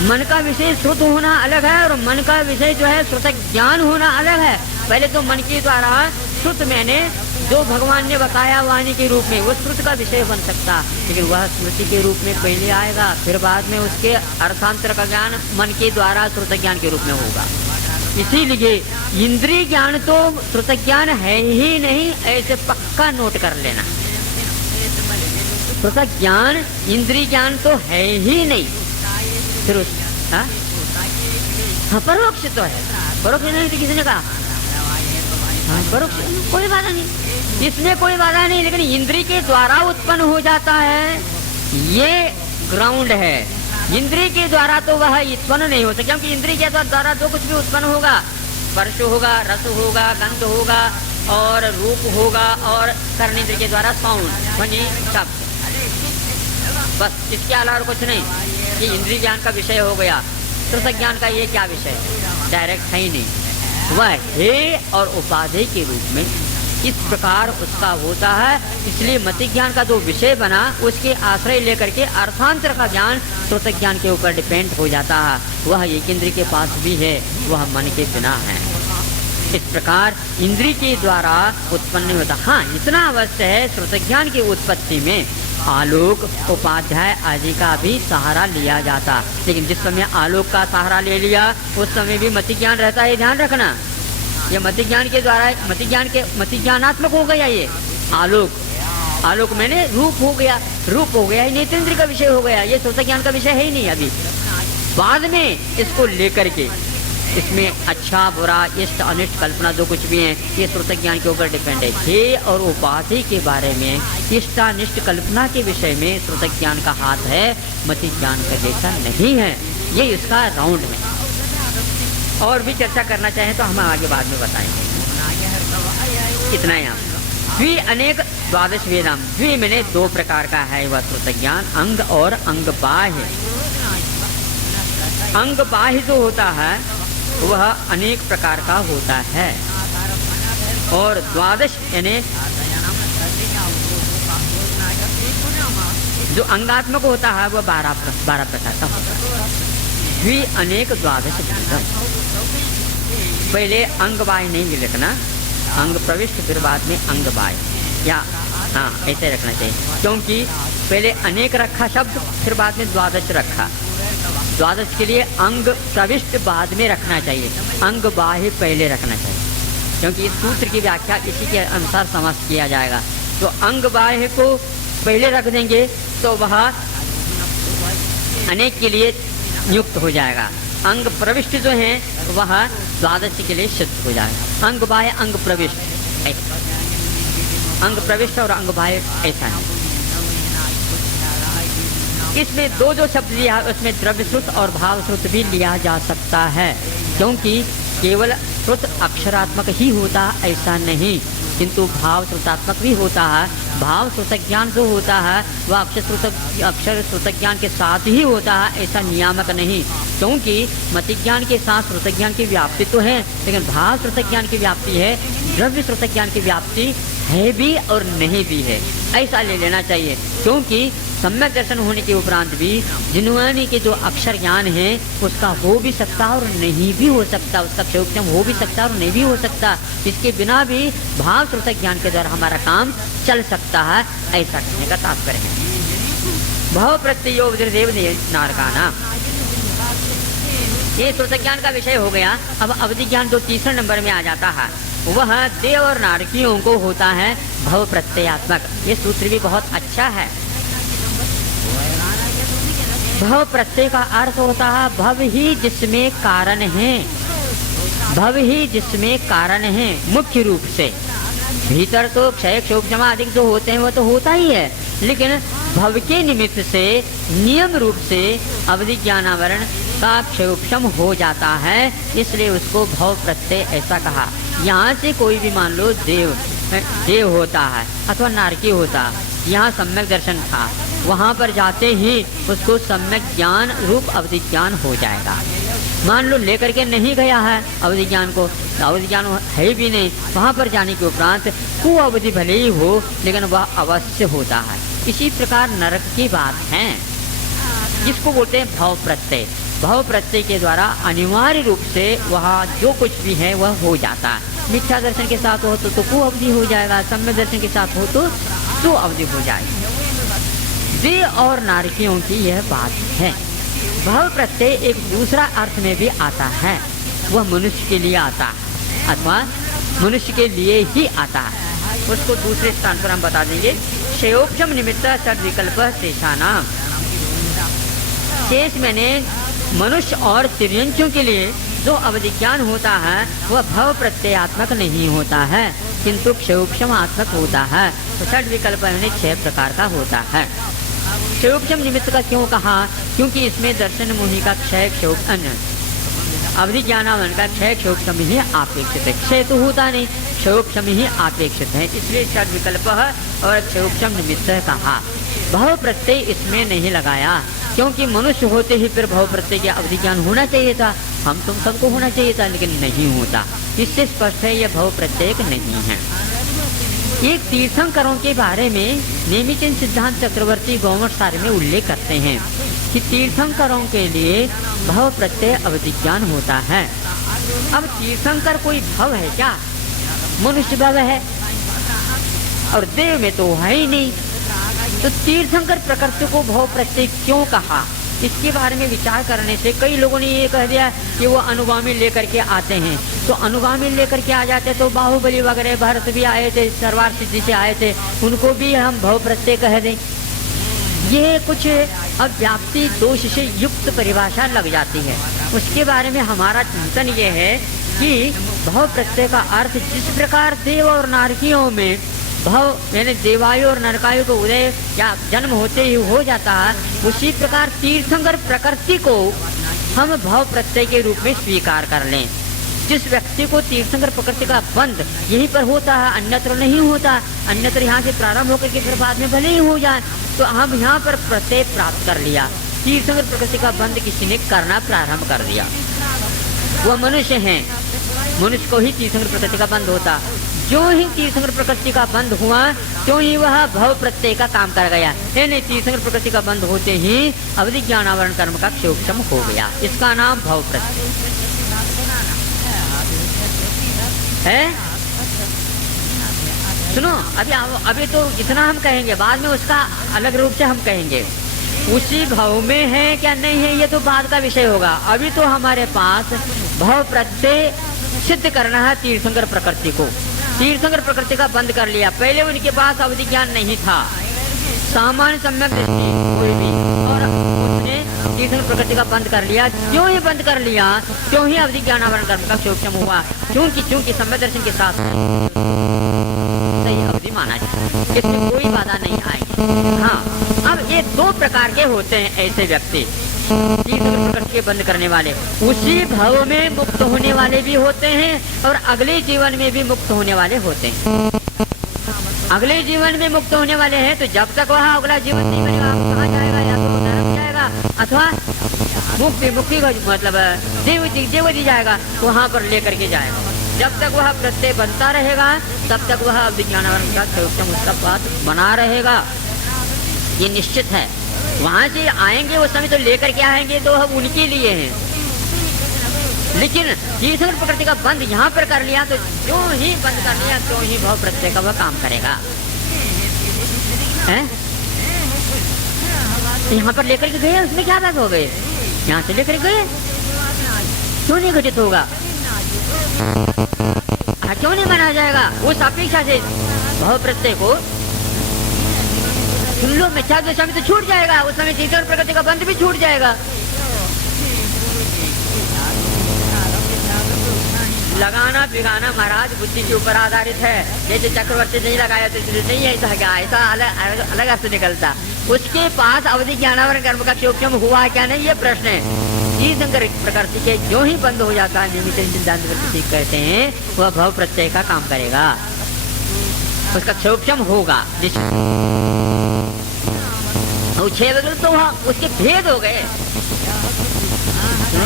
मन का विषय श्रुत होना अलग है और मन का विषय जो है श्रुत ज्ञान होना अलग है। पहले तो मन के द्वारा श्रुत मैंने जो भगवान ने बताया वाणी के रूप में, वो श्रुत का विषय बन सकता, लेकिन वह स्मृति के रूप में पहले आएगा, फिर बाद में उसके अर्थांतर का ज्ञान मन के द्वारा श्रुत ज्ञान के रूप में होगा। इसीलिए इंद्रिय ज्ञान तो श्रुत ज्ञान है ही नहीं, ऐसे पक्का नोट कर लेना। पृथक ज्ञान इंद्रिय ज्ञान तो है ही नहीं। फिर हाँ परोक्ष तो है, परोक्ष नहीं तो किसी ने कहा हाँ परोक्ष कोई बाधा नहीं, इसमें कोई बाधा नहीं, लेकिन इंद्रिय के द्वारा उत्पन्न हो जाता है, ये ग्राउंड है। इंद्रिय के द्वारा तो वह उत्पन्न नहीं होता, क्योंकि इंद्रिय के द्वारा जो कुछ भी उत्पन्न होगा, स्पर्श होगा, रस होगा, गंध होगा और रूप होगा और कर्णेंद्रिय के द्वारा साउंड ध्वनि शब्द, बस इसके अलावा कुछ नहीं। ये इंद्रिय ज्ञान का विषय हो गया। श्रुत ज्ञान का ये क्या विषय, डायरेक्ट है ही नहीं, वह है और उपाधि के रूप में इस प्रकार उसका होता है। इसलिए मति ज्ञान का जो विषय बना उसके आश्रय लेकर के अर्थांतर का ज्ञान श्रुत ज्ञान के ऊपर डिपेंड हो जाता है। वह एक इंद्रिय के पास भी है, वह मन के बिना है। इस प्रकार इंद्रिय के द्वारा उत्पन्न होता। हाँ इतना अवश्य है, श्रुत ज्ञान की उत्पत्ति में आलोक उपाध्याय आदि का भी सहारा लिया जाता, लेकिन जिस समय आलोक का सहारा ले लिया उस समय भी मति ज्ञान रहता है, ध्यान रखना। ये मति ज्ञान के द्वारा मति ज्ञानात्मक हो गया। ये आलोक मैंने रूप हो गया, रूप हो गया, नेत्रेंद्र का विषय हो गया, ये श्रुत ज्ञान का विषय है ही नहीं। अभी बाद में इसको लेकर के इसमें अच्छा बुरा इष्ट अनिष्ट कल्पना जो कुछ भी है ये श्रुत ज्ञान के ऊपर डिपेंड है। हे और उपाधि के बारे में इष्टानिष्ट कल्पना के विषय में श्रुत ज्ञान का हाथ है, मति ज्ञान का जैसा नहीं है। ये इसका राउंड है। और भी चर्चा करना चाहें तो हम आगे बाद में बताएंगे। इतना ही आप द्वि अनेक द्वादश वेदाम, द्वि मैंने दो प्रकार का है वह श्रुत ज्ञान, अंग और अंग बाह्य। अंग बाह्य जो होता है वह अनेक प्रकार का होता है, और द्वादश यानी जो अंगात्मक होता है वह 12 प्रकार का होता है। द्वि अनेक द्वादश वेदम। पहले अंग बाह्य नहीं लिखना, अंग प्रविष्ट फिर बाद में अंग बाह्य, या हाँ ऐसे रखना चाहिए, क्योंकि पहले अनेक रखा शब्द फिर बाद में द्वादश रखा। द्वादश के लिए अंग प्रविष्ट बाद में रखना चाहिए, अंग बाह्य पहले रखना चाहिए, क्योंकि इस सूत्र की व्याख्या इसी के अनुसार समाप्त किया जाएगा। तो अंग बाह्य को पहले रख देंगे तो वह अनेक के लिए नियुक्त हो जाएगा। अंग प्रविष्ट जो है वह द्वादश के लिए सिद्ध हो जाएगा। अंग बाह्य अंग प्रविष्ट, अंग प्रविष्ट और अंग बाह्य ऐसा है। इसमें दो जो शब्द लिया है उसमें द्रव्य श्रुत और भाव श्रुत भी लिया जा सकता है, क्योंकि केवल श्रुत अक्षरात्मक ही होता है ऐसा नहीं, किंतु भाव श्रुतात्मक भी होता है। भाव श्रुत ज्ञान जो होता है वह अक्षर श्रुत ज्ञान के साथ ही होता है, ऐसा नियामक नहीं, क्योंकि मति ज्ञान के साथ श्रुत ज्ञान की व्याप्ति तो है, लेकिन भाव श्रुत ज्ञान की व्याप्ति है, द्रव्य श्रुत ज्ञान की व्याप्ति है भी और नहीं भी है, ऐसा ले लेना चाहिए। क्योंकि सम्यक दर्शन होने के उपरांत भी जिन्वानी के जो अक्षर ज्ञान है उसका हो भी सकता और नहीं भी हो सकता, उसका क्षयोक्षम हो भी सकता और नहीं भी हो सकता। इसके बिना भी भाव श्रुत ज्ञान के द्वारा हमारा काम चल सकता है, ऐसा कहने का तात्पर्य है। भाव प्रत्ययोग देव नारकाना, ये श्रुत ज्ञान का विषय हो गया। अब अवधि ज्ञान जो तीसरे नंबर में आ जाता है वह देव और नारकियों को होता है भव प्रत्ययात्मक। ये सूत्र भी बहुत अच्छा है। भव प्रत्यय का अर्थ होता है भव ही जिसमें कारण है, भव ही जिसमें कारण है। मुख्य रूप से भीतर तो क्षय क्षोभ आदि जो होते हैं वो तो होता ही है, लेकिन भव के निमित्त से नियम रूप से अवधि ज्ञानावरण का क्षयोक्षम हो जाता है, इसलिए उसको भव प्रत्यय ऐसा कहा। यहाँ से कोई भी मान लो देव होता है अथवा नारकी होता, यहाँ सम्यक दर्शन था, वहाँ पर जाते ही उसको सम्यक ज्ञान रूप अवधि ज्ञान हो जाएगा। मान लो लेकर के नहीं गया है अवधि ज्ञान को, अवधि ज्ञान है भी नहीं, वहाँ पर जाने के उपरांत को अवधि भले ही हो लेकिन वह अवश्य होता है। इसी प्रकार नरक की बात है, जिसको बोलते हैं भव प्रत्यय। भव प्रत्यय के द्वारा अनिवार्य रूप से वहाँ जो कुछ भी है वह हो जाता है। मिथ्या दर्शन के साथ हो तो को अवधि हो जाएगा, सम्यक दर्शन के साथ हो तो अवधि हो जाएगी। देव और नारकियों की यह बात है। भव प्रत्यय एक दूसरा अर्थ में भी आता है, वह मनुष्य के लिए आता है अथवा मनुष्य के लिए ही आता है। उसको दूसरे स्थान पर हम बता देंगे। क्षयोक्षम निमित्त षड विकल्प शेषानाम। शेष मैंने मनुष्य और तिर्यंचों के लिए जो अवधि ज्ञान होता है वह भव प्रत्ययात्मक नहीं होता है, किंतु क्षयोक्षम आत्मक होता है। तो षड विकल्प मैंने 6 प्रकार का होता है। क्षयोक्षम निमित्त का क्यों कहा? क्योंकि इसमें दर्शन मुनि का क्षय क्षोभ अवधि ज्ञानावन का क्षय क्षोक्षम ही अपेक्षित है। क्षय तो होता नहीं, क्षयोक्षम ही अपेक्षित है, इसलिए षड विकल्प और क्षयोक्षम निमित्त कहा। भव प्रत्यय इसमें नहीं लगाया, क्योंकि मनुष्य होते ही फिर भव प्रत्यय की अवधि ज्ञान होना चाहिए था, हम तुम सबको होना चाहिए था, लेकिन नहीं होता। इससे स्पष्ट है यह भव प्रत्यय नहीं है। एक तीर्थंकरों के बारे में नेमिचंद सिद्धांत चक्रवर्ती गौमठ सार में उल्लेख करते हैं कि तीर्थंकरों के लिए भव प्रत्यय अवधि ज्ञान होता है। अब तीर्थंकर कोई भव है क्या? मनुष्य भव है और देव में तो है ही नहीं, तो तीर्थंकर प्रकृति को भव प्रत्यय क्यों कहा? इसके बारे में विचार करने से कई लोगों ने ये कह दिया कि वो अनुगामी लेकर के आते हैं, तो अनुगामी लेकर के आ जाते तो बाहुबली वगैरह भरत भी आए थे, सरवार सिद्धि से आए थे, उनको भी हम भव प्रत्यय कह दें। ये कुछ अव्याप्ति दोष से युक्त परिभाषा लग जाती है। उसके बारे में हमारा चिंतन ये है कि भव प्रत्यय का अर्थ जिस प्रकार देव और नारकियों में भव यानी देवायु और नरकायु को उदय या जन्म होते ही हो जाता है, उसी प्रकार तीर्थंकर प्रकृति को हम भव प्रत्यय के रूप में स्वीकार कर लें। जिस व्यक्ति को तीर्थंकर प्रकृति का बंध यहीं पर होता है, अन्यत्र नहीं होता, अन्यत्र यहाँ से प्रारंभ होकर के फिर बाद में भले ही हो जाए, तो हम यहाँ पर प्रत्यय प्राप्त कर लिया। तीर्थंकर प्रकृति का बंध किसी ने करना प्रारंभ कर दिया, वह मनुष्य है, मनुष्य को ही तीर्थंकर प्रकृति का बंध होता। जो ही तीर्थंकर प्रकृति का बंध हुआ क्यों ही वह भव प्रत्यय का काम कर गया। नहीं, तीर्थंकर प्रकृति का बंध होते ही अवधि ज्ञानावरण कर्म का क्षयोक्षम हो गया, इसका नाम भव प्रत्यय है। सुनो, अभी तो जितना हम कहेंगे बाद में उसका अलग रूप से हम कहेंगे, उसी भाव में है क्या नहीं है ये तो बाद का विषय होगा। अभी तो हमारे पास भव प्रत्यय सिद्ध करना है तीर्थंकर प्रकृति को। तीर्थंकर प्रकृति का बंद कर लिया, पहले उनके पास अवधि ज्ञान नहीं था, सामान्य सम्यक दृष्टि कोई भी, और उसने तीर्थंकर प्रकृति का बंद कर लिया। क्यों ही बंद कर लिया? क्यों ही अवधि ज्ञानावरण कर्म का क्षयोक्षम हुआ? क्योंकि सम्यक दर्शन के साथ सही अवधि माना जाए, इसमें कोई बाधा नहीं आई। हाँ, अब ये 2 प्रकार के होते हैं ऐसे व्यक्ति, तीर्थंकर प्रकृति के बंद करने वाले। उसी भव में मुक्त होने वाले भी होते हैं और अगले जीवन में भी मुक्त होने वाले होते हैं। अगले जीवन में मुक्त होने वाले हैं तो जब तक वह अगला जीवन नहीं बनेगा कहाँ जाएगा? या तो नरक जाएगा अथवा मुक्ति का मतलब देवदी जाएगा, वहाँ पर लेकर के जाएगा। जब तक वह प्रत्यय बनता रहेगा तब तक वह अवधि ज्ञानावरण का क्षयोक्षम उसका बात बना रहेगा, ये निश्चित है। वहां से आएंगे उस समय तो लेकर के आएंगे तो हम उनके लिए हैं, लेकिन तीर्थंकर प्रकृति का बंद यहाँ पर कर लिया तो जो ही बंद कर लिया तो ही भव प्रत्यय का वह काम करेगा। यहाँ पर लेकर के गए, उसमें क्या बात हो गई? यहाँ से लेकर गए, क्यों नहीं घटित होगा? क्यों नहीं बना जाएगा? उस अपेक्षा से भव प्रत्यय को सुन लो, मिथ्या दशा में तो छूट जाएगा, उस समय तीर्थंकर प्रकृति का बंध भी छूट जाएगा। लगाना बिगाना महाराज बुद्धि के ऊपर आधारित है। जैसे चक्रवर्ती नहीं लगाया तो नहीं ऐसा क्या, ऐसा अलग अर्थ निकलता। उसके पास अवधि ज्ञानावरण कर्म का क्षयोक्षम हुआ क्या नहीं, ये प्रश्न है। तीर्थंकर प्रकृति के जो ही बंद हो जाता है निमित्त सिद्धांत कहते हैं वह भव प्रत्यय का काम करेगा, उसका क्षयोक्षम होगा। 6 वगैरह तो वहाँ उसके भेद हो गए।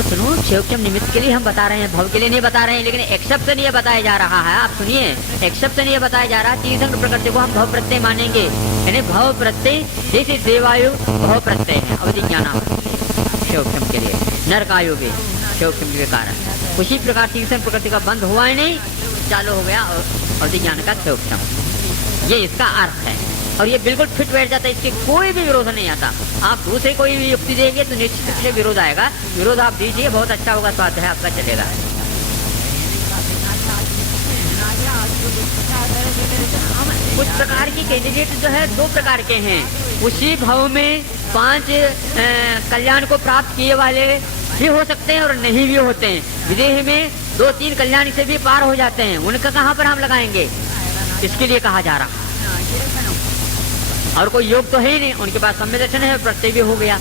सुनो, क्षयोक्षम निमित्त के लिए हम बता रहे हैं, भव के लिए नहीं बता रहे हैं, लेकिन एक्सेप्शन ये बताया जा रहा है। आप सुनिए, एक्सेप्शन ये बताया जा रहा है तीर्थंकर प्रकृति को हम भव प्रत्यय मानेंगे, यानी भव प्रत्यय जैसे देवायु भव प्रत्यय है अवधि ज्ञानावरण क्षयोक्षम के लिए, नरकायु भी क्षयोक्षम के कारण। उसी प्रकार तीर्थंकर प्रकृति का बंद हुआ ही नहीं, चालू हो गया अवधि ज्ञान का क्षयोक्षम, ये इसका अर्थ है। और ये बिल्कुल फिट बैठ जाता है, इसके कोई भी विरोध नहीं आता। आप दूसरे कोई भी युक्ति देंगे तो निश्चित रूप से विरोध आएगा, विरोध आप दीजिए, बहुत अच्छा होगा, स्वाद है आपका चलेगा। कुछ प्रकार की कैंडिडेट जो है दो प्रकार के हैं। उसी भाव में 5 कल्याण को प्राप्त किए वाले भी हो सकते हैं और नहीं भी होते हैं। विदेह में 2-3 कल्याण से भी पार हो जाते हैं, उनका कहाँ पर हम लगाएंगे, इसके लिए कहा जा रहा। और कोई योग तो है ही नहीं, उनके पास सम्य दर्शन है, प्रत्यय भी हो गया।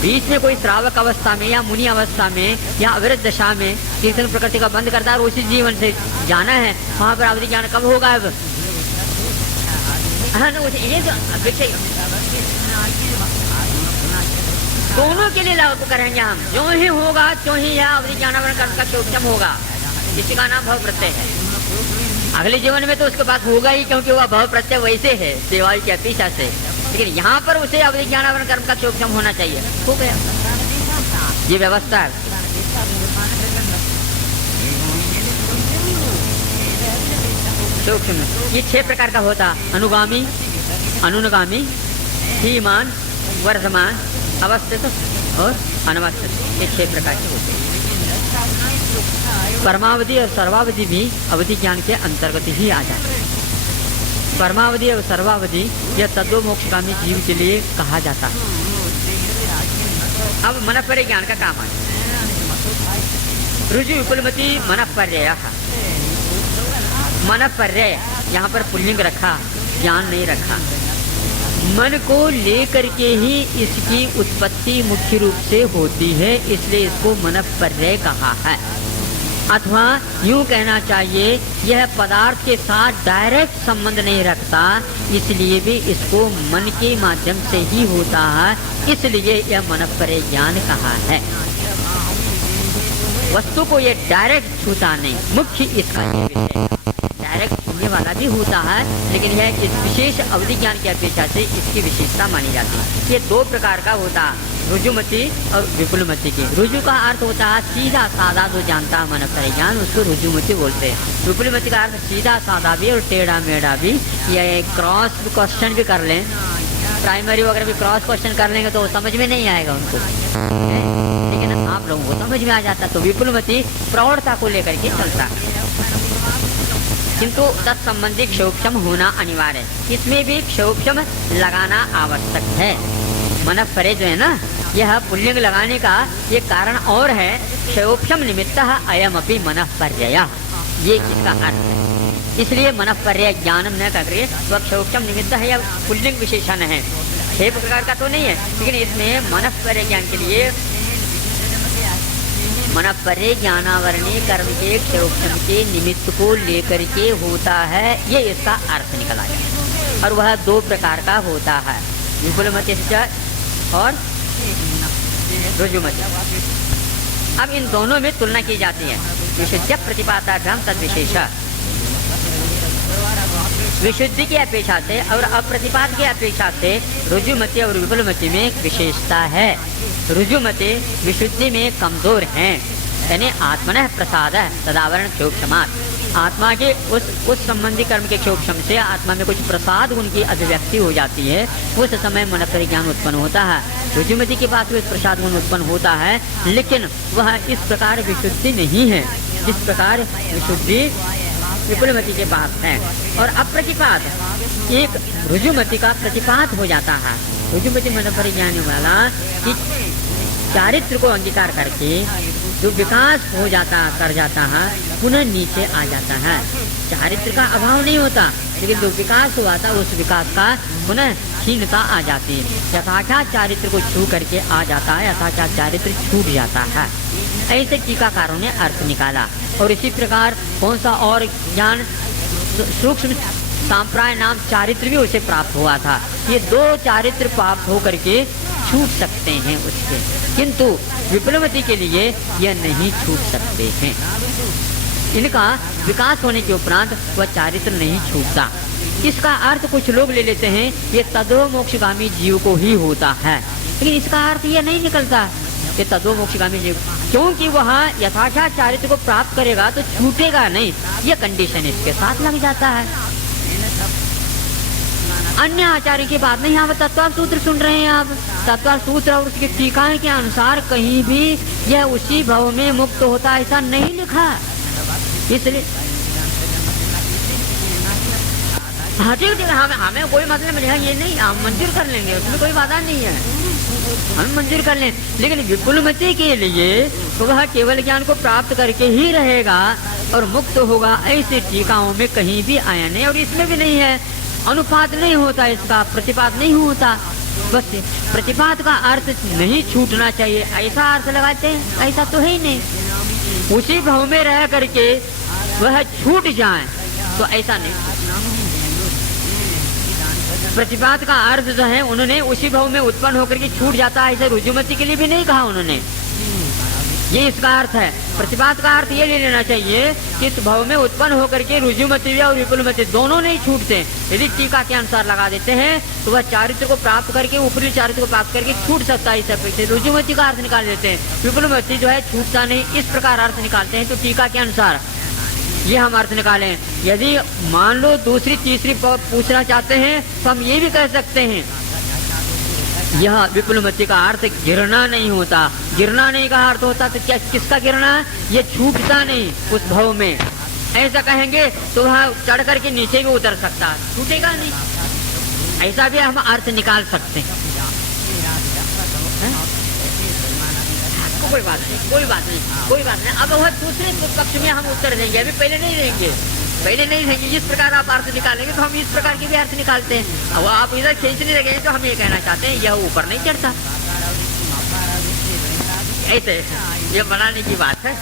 बीच में कोई श्रावक अवस्था में या मुनि अवस्था में या अविरत दशा में कीर्तन प्रकृति का बंद करता है और उसी जीवन से जाना है, वहां पर अवधि ज्ञान कब होगा? अब ये जो अपेक्षा दोनों के लिए लागू करेंगे हम, जो ही होगा त्यों ही यह अवधि ज्ञानावरण कर्म का क्षोक्षम होगा। इसी का नाम भव प्रत्यय है। अगले जीवन में तो उसके पास होगा ही, क्योंकि वह भव प्रत्यय वैसे है सेवा की अपेक्षा से, लेकिन यहाँ पर उसे अवधि ज्ञानावरण कर्म का क्षोक्षम होना चाहिए। हो गया, ये व्यवस्था है। क्षोक्षम ये 6 प्रकार का होता, अनुगामी, अनुगामी, धीमान, वर्धमान, अवस्थित और अनवस्थित, ये 6 प्रकार के होते हैं। परमावधि और सर्वावधि भी अवधि ज्ञान के अंतर्गत ही आ जाते हैं। परमावधि और सर्वावधि यह तत्व मोक्षगामी जीव के लिए कहा जाता है। अब मनःपर्य ज्ञान का काम है। रुजु विपुलमति मनःपर्य, मनःपर्य यहाँ पर पुल्लिंग रखा, ज्ञान नहीं रखा। मन को लेकर के ही इसकी उत्पत्ति मुख्य रूप से होती है, इसलिए इसको मनःपर्य कहा है। अथवा यूं कहना चाहिए यह पदार्थ के साथ डायरेक्ट संबंध नहीं रखता, इसलिए भी इसको मन के माध्यम से ही होता है, इसलिए यह मनःपर्य ज्ञान कहा है। वस्तु को ये डायरेक्ट छूता नहीं, मुख्य इसका डायरेक्ट छूने वाला भी होता है, लेकिन यह इस विशेष अवधि ज्ञान की अपेक्षा से इसकी विशेषता मानी जाती है। ये 2 प्रकार का होता है, रुजुमति और विपुलमति की। रुजु का अर्थ होता है सीधा साधा जो जानता है मनःपर्य ज्ञान, उसको रुजुमति बोलते हैं। विपुलमति का अर्थ सीधा साधा भी और टेढ़ा मेढ़ा भी। ये क्रॉस क्वेश्चन भी कर लें, प्राइमरी वगैरह भी क्रॉस क्वेश्चन कर लेंगे तो समझ में नहीं आएगा उनको, लेकिन आप लोगों को समझ में आ जाता। तो विपुलमति प्रौढ़ता को लेकर के चलता है, किंतु तत्संबंधी क्षोक्षम होना अनिवार्य है। इसमें भी क्षोक्षम लगाना आवश्यक है। मनःपर्य जो है ना, यह पुल्लिंग लगाने का ये कारण और है, क्षोक्षम निमित्त अयमपि मनःपर्यय, ये इसका अर्थ है। इसलिए मनःपर्य ज्ञानम न करके वह क्षोक्षम निमित्त है या पुल्लिंग विशेषण है। 6 प्रकार का तो नहीं है, लेकिन इसमें मनःपर्य ज्ञान के लिए मनःपर्य ज्ञानावरणीय कर्म के क्षोक्षम के निमित्त को लेकर के होता है, ये इसका अर्थ निकला जाए। और वह 2 प्रकार का होता है, विपुलमति और रुजुमति। अब इन दोनों में तुलना की जाती है। विशुद्ध प्रतिपादाभ्याम तद विशेष, विशुद्धि की अपेक्षा से और अप्रतिपाद की अपेक्षा से रुजुमति और विपुलमति में एक विशेषता है। रुजुमति विशुद्धि में कमजोर हैं, यानी आत्मनः प्रसाद है तदावरण क्षोक्षमात्, आत्मा के उस संबंधी कर्म के क्षोक्षम से आत्मा में कुछ प्रसाद गुण की अभिव्यक्ति हो जाती है, उस समय मनःपर्य ज्ञान उत्पन्न होता है। रुजुमति के पास भी प्रसाद गुण उत्पन्न होता है, लेकिन वह इस प्रकार विशुद्धि नहीं है जिस प्रकार विशुद्धि विपुलमति के पास है। और अप्रतिपाद एक रुजुमति का प्रतिपाद हो जाता है। रुजुमति मनःपर्य ज्ञान वाला कि चारित्र को अंगीकार करके जो विकास हो जाता कर जाता है, पुनः नीचे आ जाता है। चारित्र का अभाव नहीं होता, लेकिन जो विकास हुआ था उस विकास का पुनः क्षीणता आ जाती है। यथाचार चारित्र को छू करके आ जाता है, यथाचार चारित्र छूट जाता है। ऐसे टीकाकारों ने अर्थ निकाला। और इसी प्रकार कौन सा और ज्ञान, सूक्ष्म सांप्राय नाम चारित्र भी उसे प्राप्त हुआ था। ये 2 चारित्र प्राप्त हो करके छूट सकते हैं उसके, किंतु विपुलमति के लिए यह नहीं छूट सकते हैं। इनका विकास होने के उपरांत वह चारित्र नहीं छूटता। इसका अर्थ कुछ लोग ले लेते हैं ये तद्व मोक्षगामी जीव को ही होता है, लेकिन इसका अर्थ यह नहीं निकलता कि तद्व मोक्षगामी जीव, क्योंकि वह यथाचार चारित्र को प्राप्त करेगा तो छूटेगा नहीं, यह कंडीशन इसके साथ लग जाता है। अन्य आचार्य की बात नहीं, यहाँ पर तत्वार्थ सूत्र सुन रहे हैं आप। तत्वार्थ सूत्र और उसके टीका के अनुसार कहीं भी यह उसी भव में मुक्त होता ऐसा नहीं लिखा। इसलिए हाँ ठीक है, हमें कोई मतलब नहीं है, ये नहीं, हम मंजूर कर लेंगे, उसमें कोई बाधा नहीं है, हम मंजूर कर लें। लेकिन विपुलमति के लिए तो वह केवल ज्ञान को प्राप्त करके ही रहेगा और मुक्त होगा, ऐसी टीकाओं में कहीं भी आया नहीं, और इसमें भी नहीं है, अनुपात नहीं होता, इसका प्रतिपात नहीं होता। बस प्रतिपात का अर्थ नहीं छूटना चाहिए, ऐसा अर्थ लगाते हैं, ऐसा तो है ही नहीं। उसी भाव में रह करके वह छूट जाए तो ऐसा नहीं। प्रतिपात का अर्थ जो है उन्होंने उसी भाव में उत्पन्न होकर के छूट जाता है, ऐसे रुजुमति के लिए भी नहीं कहा उन्होंने, ये इसका अर्थ है। प्रतिपात का अर्थ ये ले लेना चाहिए कि इस भाव में उत्पन्न होकर के रुजुमति और विपुलमति दोनों नहीं छूटते। यदि टीका के अनुसार लगा देते हैं तो वह चारित्र को प्राप्त करके, ऊपरी चारित्र को प्राप्त करके छूट सकता है, इस अपेक्षा रुजुमति का अर्थ निकाल देते हैं, विपुलमति जो है छूटता नहीं, इस प्रकार अर्थ निकालते हैं। तो टीका के अनुसार ये हम अर्थ निकालें। यदि मान लो दूसरी तीसरी पूछना चाहते हैं तो हम ये भी कह सकते हैं, यह विपुलमति का अर्थ गिरना नहीं होता। गिरना नहीं का अर्थ होता तो क्या, किसका गिरना है, ये छूटता नहीं उस भाव में, ऐसा कहेंगे तो वह चढ़ करके नीचे भी उतर सकता है, छूटेगा नहीं, ऐसा भी हम अर्थ निकाल सकते हैं। कोई बात नहीं, कोई बात नहीं, कोई बात नहीं। अब वह दूसरे पक्ष में हम उत्तर देंगे, अभी पहले नहीं देंगे, पहले नहीं देंगे। जिस प्रकार आप अर्थ निकालेंगे तो हम इस प्रकार के भी अर्थ निकालते हैं। अब आप इधर खींचने लगेंगे तो हम ये कहना चाहते हैं यह ऊपर नहीं चढ़ता, ऐसे ये बनाने की बात है,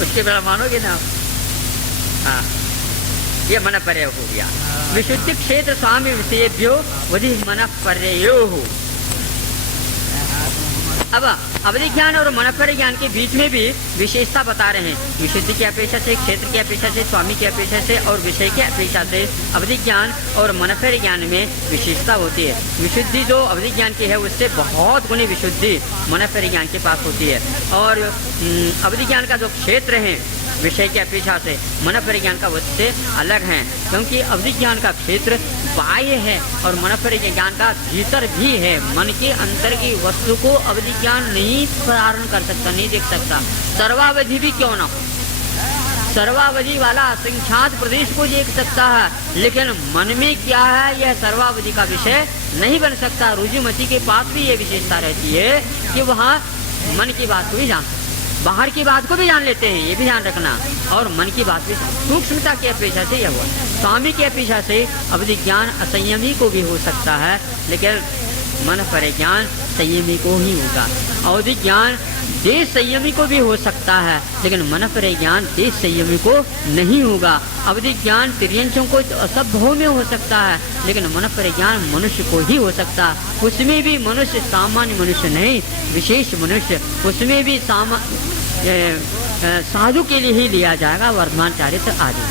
उसके बिना मानोगे ना। हाँ, ये मन पर्य हो गया। विशुद्धि क्षेत्र स्वामी विषयेभ्यो वधि मन पर्यो हो। अब अवधि ज्ञान और मनपर ज्ञान के बीच में भी विशेषता बता रहे हैं। विशुद्धि की अपेक्षा से, क्षेत्र की अपेक्षा से, स्वामी की अपेक्षा से और विषय की अपेक्षा से अवधि ज्ञान और मनपर ज्ञान में विशेषता होती है। विशुद्धि जो अवधि ज्ञान की है उससे बहुत गुनी विशुद्धि मनपर ज्ञान के पास होती है। और अवधि ज्ञान का जो क्षेत्र है विषय की अपेक्षा से, मनपर ज्ञान का उससे अलग है, क्योंकि अवधि ज्ञान का क्षेत्र बाह्य है और मनपर ज्ञान का भीतर भी है। मन के अंतर की वस्तु को अवधि ज्ञान नहीं प्रारण कर सकता, नहीं देख सकता, सर्वावधि भी क्यों ना हो। सर्वावधि वाला असंख्यात प्रदेश को देख सकता है, लेकिन मन में क्या है यह सर्वावधि का विषय नहीं बन सकता। रुजुमति के पास भी ये विशेषता रहती है कि वहाँ मन की बात को भी जान, बाहर की बात को भी जान लेते हैं, ये भी ध्यान रखना, और मन की बात भी। सूक्ष्मता की अपेक्षा से यह हुआ। स्वामी की अपेक्षा से अवधि ज्ञान असंयमी को भी हो सकता है, लेकिन मन पर ज्ञान संयमी को ही होगा। अवधि ज्ञान देश संयमी को भी हो सकता है, लेकिन मन पर ज्ञान देश संयमी को नहीं होगा। अवधि ज्ञान तिर्यंशों को सब भाव में हो सकता है, लेकिन मन पर ज्ञान मनुष्य को ही हो सकता है। उसमें भी मनुष्य सामान्य मनुष्य नहीं, विशेष मनुष्य, उसमें भी साधु के लिए ही लिया जाएगा, वर्तमान चारित्र आदि।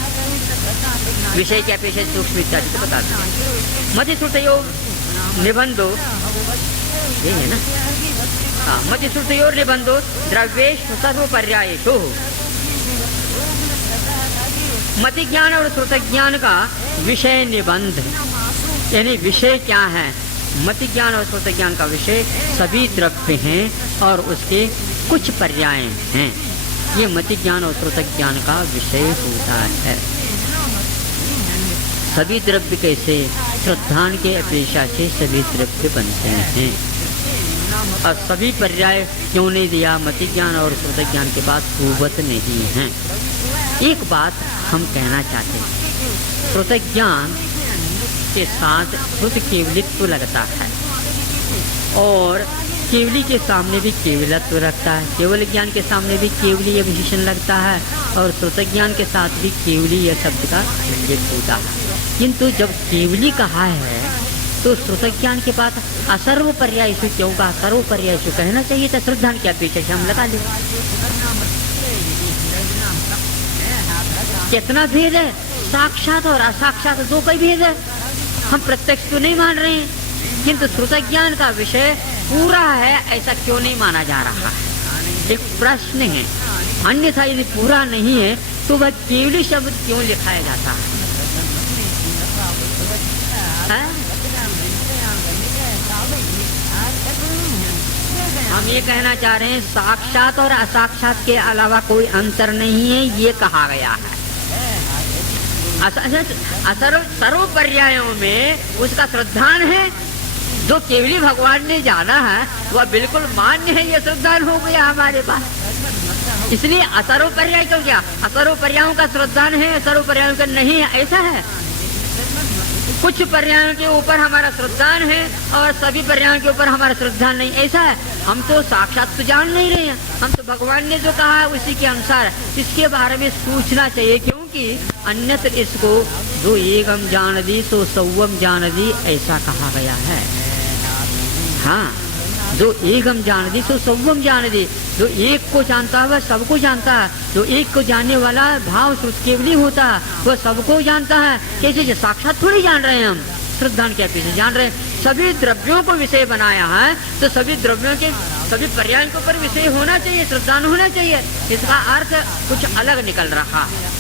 विषय की अपेक्षा सूक्ष्म इत्यादि को बता दें। मध्य श्रुतयो निबंधो, ये है ना, हाँ, मध्य श्रुतयो निबंधो द्रव्येश सर्व पर्यायेषु। मति ज्ञान और श्रुत ज्ञान का विषय निबंध, यानी विषय क्या है। मति ज्ञान और श्रुत ज्ञान का विषय सभी द्रव्य हैं और उसके कुछ पर्याय हैं। ये मति ज्ञान और श्रुत ज्ञान का विषय होता है। सभी द्रव्य कैसे, श्रद्धान के अपेक्षा से सभी द्रव्य बनते हैं। और सभी पर्याय क्यों नहीं दिया, मति ज्ञान और श्रुत ज्ञान के पास पूर्वत नहीं है। एक बात हम कहना चाहते हैं, श्रुत ज्ञान के साथ शुद्ध केवलित्व लगता है और केवली के सामने भी केवलत्व रखता है। केवल ज्ञान के सामने भी केवली विशेषण लगता है और श्रुत ज्ञान के साथ भी केवली यह शब्द का उल्लेख होता है। किंतु जब केवली कहा है तो श्रुत ज्ञान के पास असर्व पर्यायसु क्यों कहा, सर्व पर्यायसु कहना चाहिए था। श्रद्धान के अपेक्षा से हम लगा ले। कितना भेद है, साक्षात और असाक्षात दो का भेद है। हम प्रत्यक्ष तो नहीं मान रहे हैं, किंतु श्रुत ज्ञान का विषय पूरा है, ऐसा क्यों नहीं माना जा रहा है, एक प्रश्न है। अन्यथा यदि पूरा नहीं है तो वह केवली शब्द क्यों लिखाया जाता है? हम ये कहना चाह रहे हैं साक्षात और असाक्षात के अलावा कोई अंतर नहीं है, ये कहा गया है। सर्व पर्यायों में उसका श्रद्धान है। जो केवली भगवान ने जाना है वह बिल्कुल मान्य है, ये श्रद्धान हो गया हमारे पास। इसलिए असर्व पर्याय क्यों क्या? असर्व पर्यायों का श्रद्धान है, सर्व पर्यायों का नहीं है, ऐसा है। कुछ पर्यायों के ऊपर हमारा श्रद्धान है और सभी पर्यायों के ऊपर हमारा श्रद्धान नहीं, ऐसा है। हम तो साक्षात तो जान नहीं रहे हैं, हम तो भगवान ने जो कहा है उसी के अनुसार इसके बारे में सोचना चाहिए, क्योंकि अन्यत्र इसको जो एकम जान दी सो सौवम जान दी, ऐसा कहा गया है। हाँ, जो एकम जान दी सो सौवम जान दी, जो एक को जानता है वह सबको जानता है। जो एक को जानने वाला भाव श्रुत केवली होता है वह सबको जानता है। कैसे? साक्षात थोड़ी जान रहे हैं हम, श्रद्धान क्या पीछे जान रहे हैं। सभी द्रव्यों को विषय बनाया है तो सभी द्रव्यों के सभी पर्यायों के ऊपर विषय होना चाहिए, श्रद्धान होना चाहिए। इसका अर्थ कुछ अलग निकल रहा है।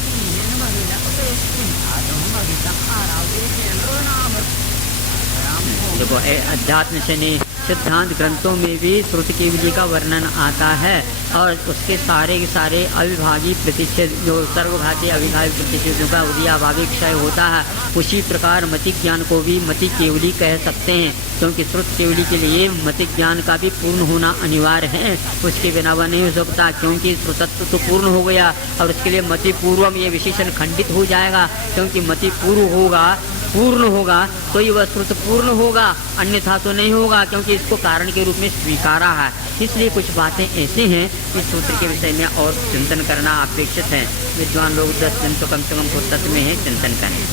देखो, अध्यात्म से नहीं, सिद्धांत ग्रंथों में भी श्रुति केवली का वर्णन आता है और उसके सारे के सारे अविभागी प्रतिच्छेद, जो सर्वघाती अविभागी प्रतिच्छेदों का उदयाभावी क्षय होता है, उसी प्रकार मति ज्ञान को भी मति केवली कह सकते हैं, क्योंकि श्रुति केवली के लिए मति ज्ञान का भी पूर्ण होना अनिवार्य है। उसके बिना वह नहीं हो सकता, क्योंकि श्रुतत्व तो पूर्ण हो गया और उसके लिए मति पूर्वम ये विशेषण खंडित हो जाएगा, क्योंकि मति पूर्व होगा, पूर्ण होगा तो ही वह श्रुत पूर्ण होगा, अन्यथा तो नहीं होगा, क्योंकि इसको कारण के रूप में स्वीकारा है। इसलिए कुछ बातें ऐसी हैं इस सूत्र के विषय में और चिंतन करना अपेक्षित है। विद्वान लोग 10 दिन तो कम से कम फुर्सत में है, चिंतन करें।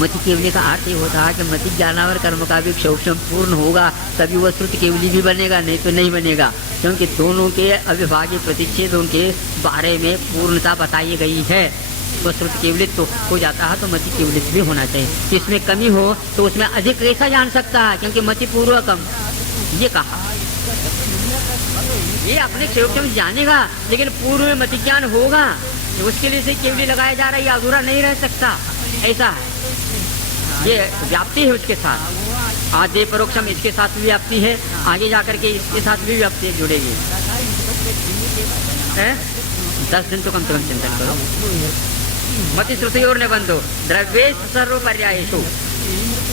मति केवली का अर्थ ये होता है कि मति ज्ञानावर कर्म का भी क्षोभ पूर्ण होगा, तभी वह श्रुति केवली भी बनेगा, नहीं तो नहीं बनेगा, क्योंकि दोनों के अविभाज्य प्रतिच्छेदों के बारे में पूर्णता बताई गई है। वह श्रुति केवलित तो हो जाता है तो मति केवलित भी होना चाहिए। इसमें कमी हो तो उसमें अधिक कैसा जान सकता है, क्योंकि मति पूर्वकम ये कहा, ये अपने क्षोभ जानेगा, लेकिन पूर्व में मति ज्ञान होगा, उसके लिए से केवली लगाया जा रहा है, ये अधूरा नहीं रह सकता, ऐसा है। ये व्याप्ति है उसके साथ, आदि परोक्षम इसके साथ भी व्याप्ति है, आगे जाकर के इसके साथ भी व्याप्ति जुड़ेगी। 10 दिन तो कम से कम चिंतन करो। मति श्रुति और निबंधो द्रव्य सर्व पर्यायेषु,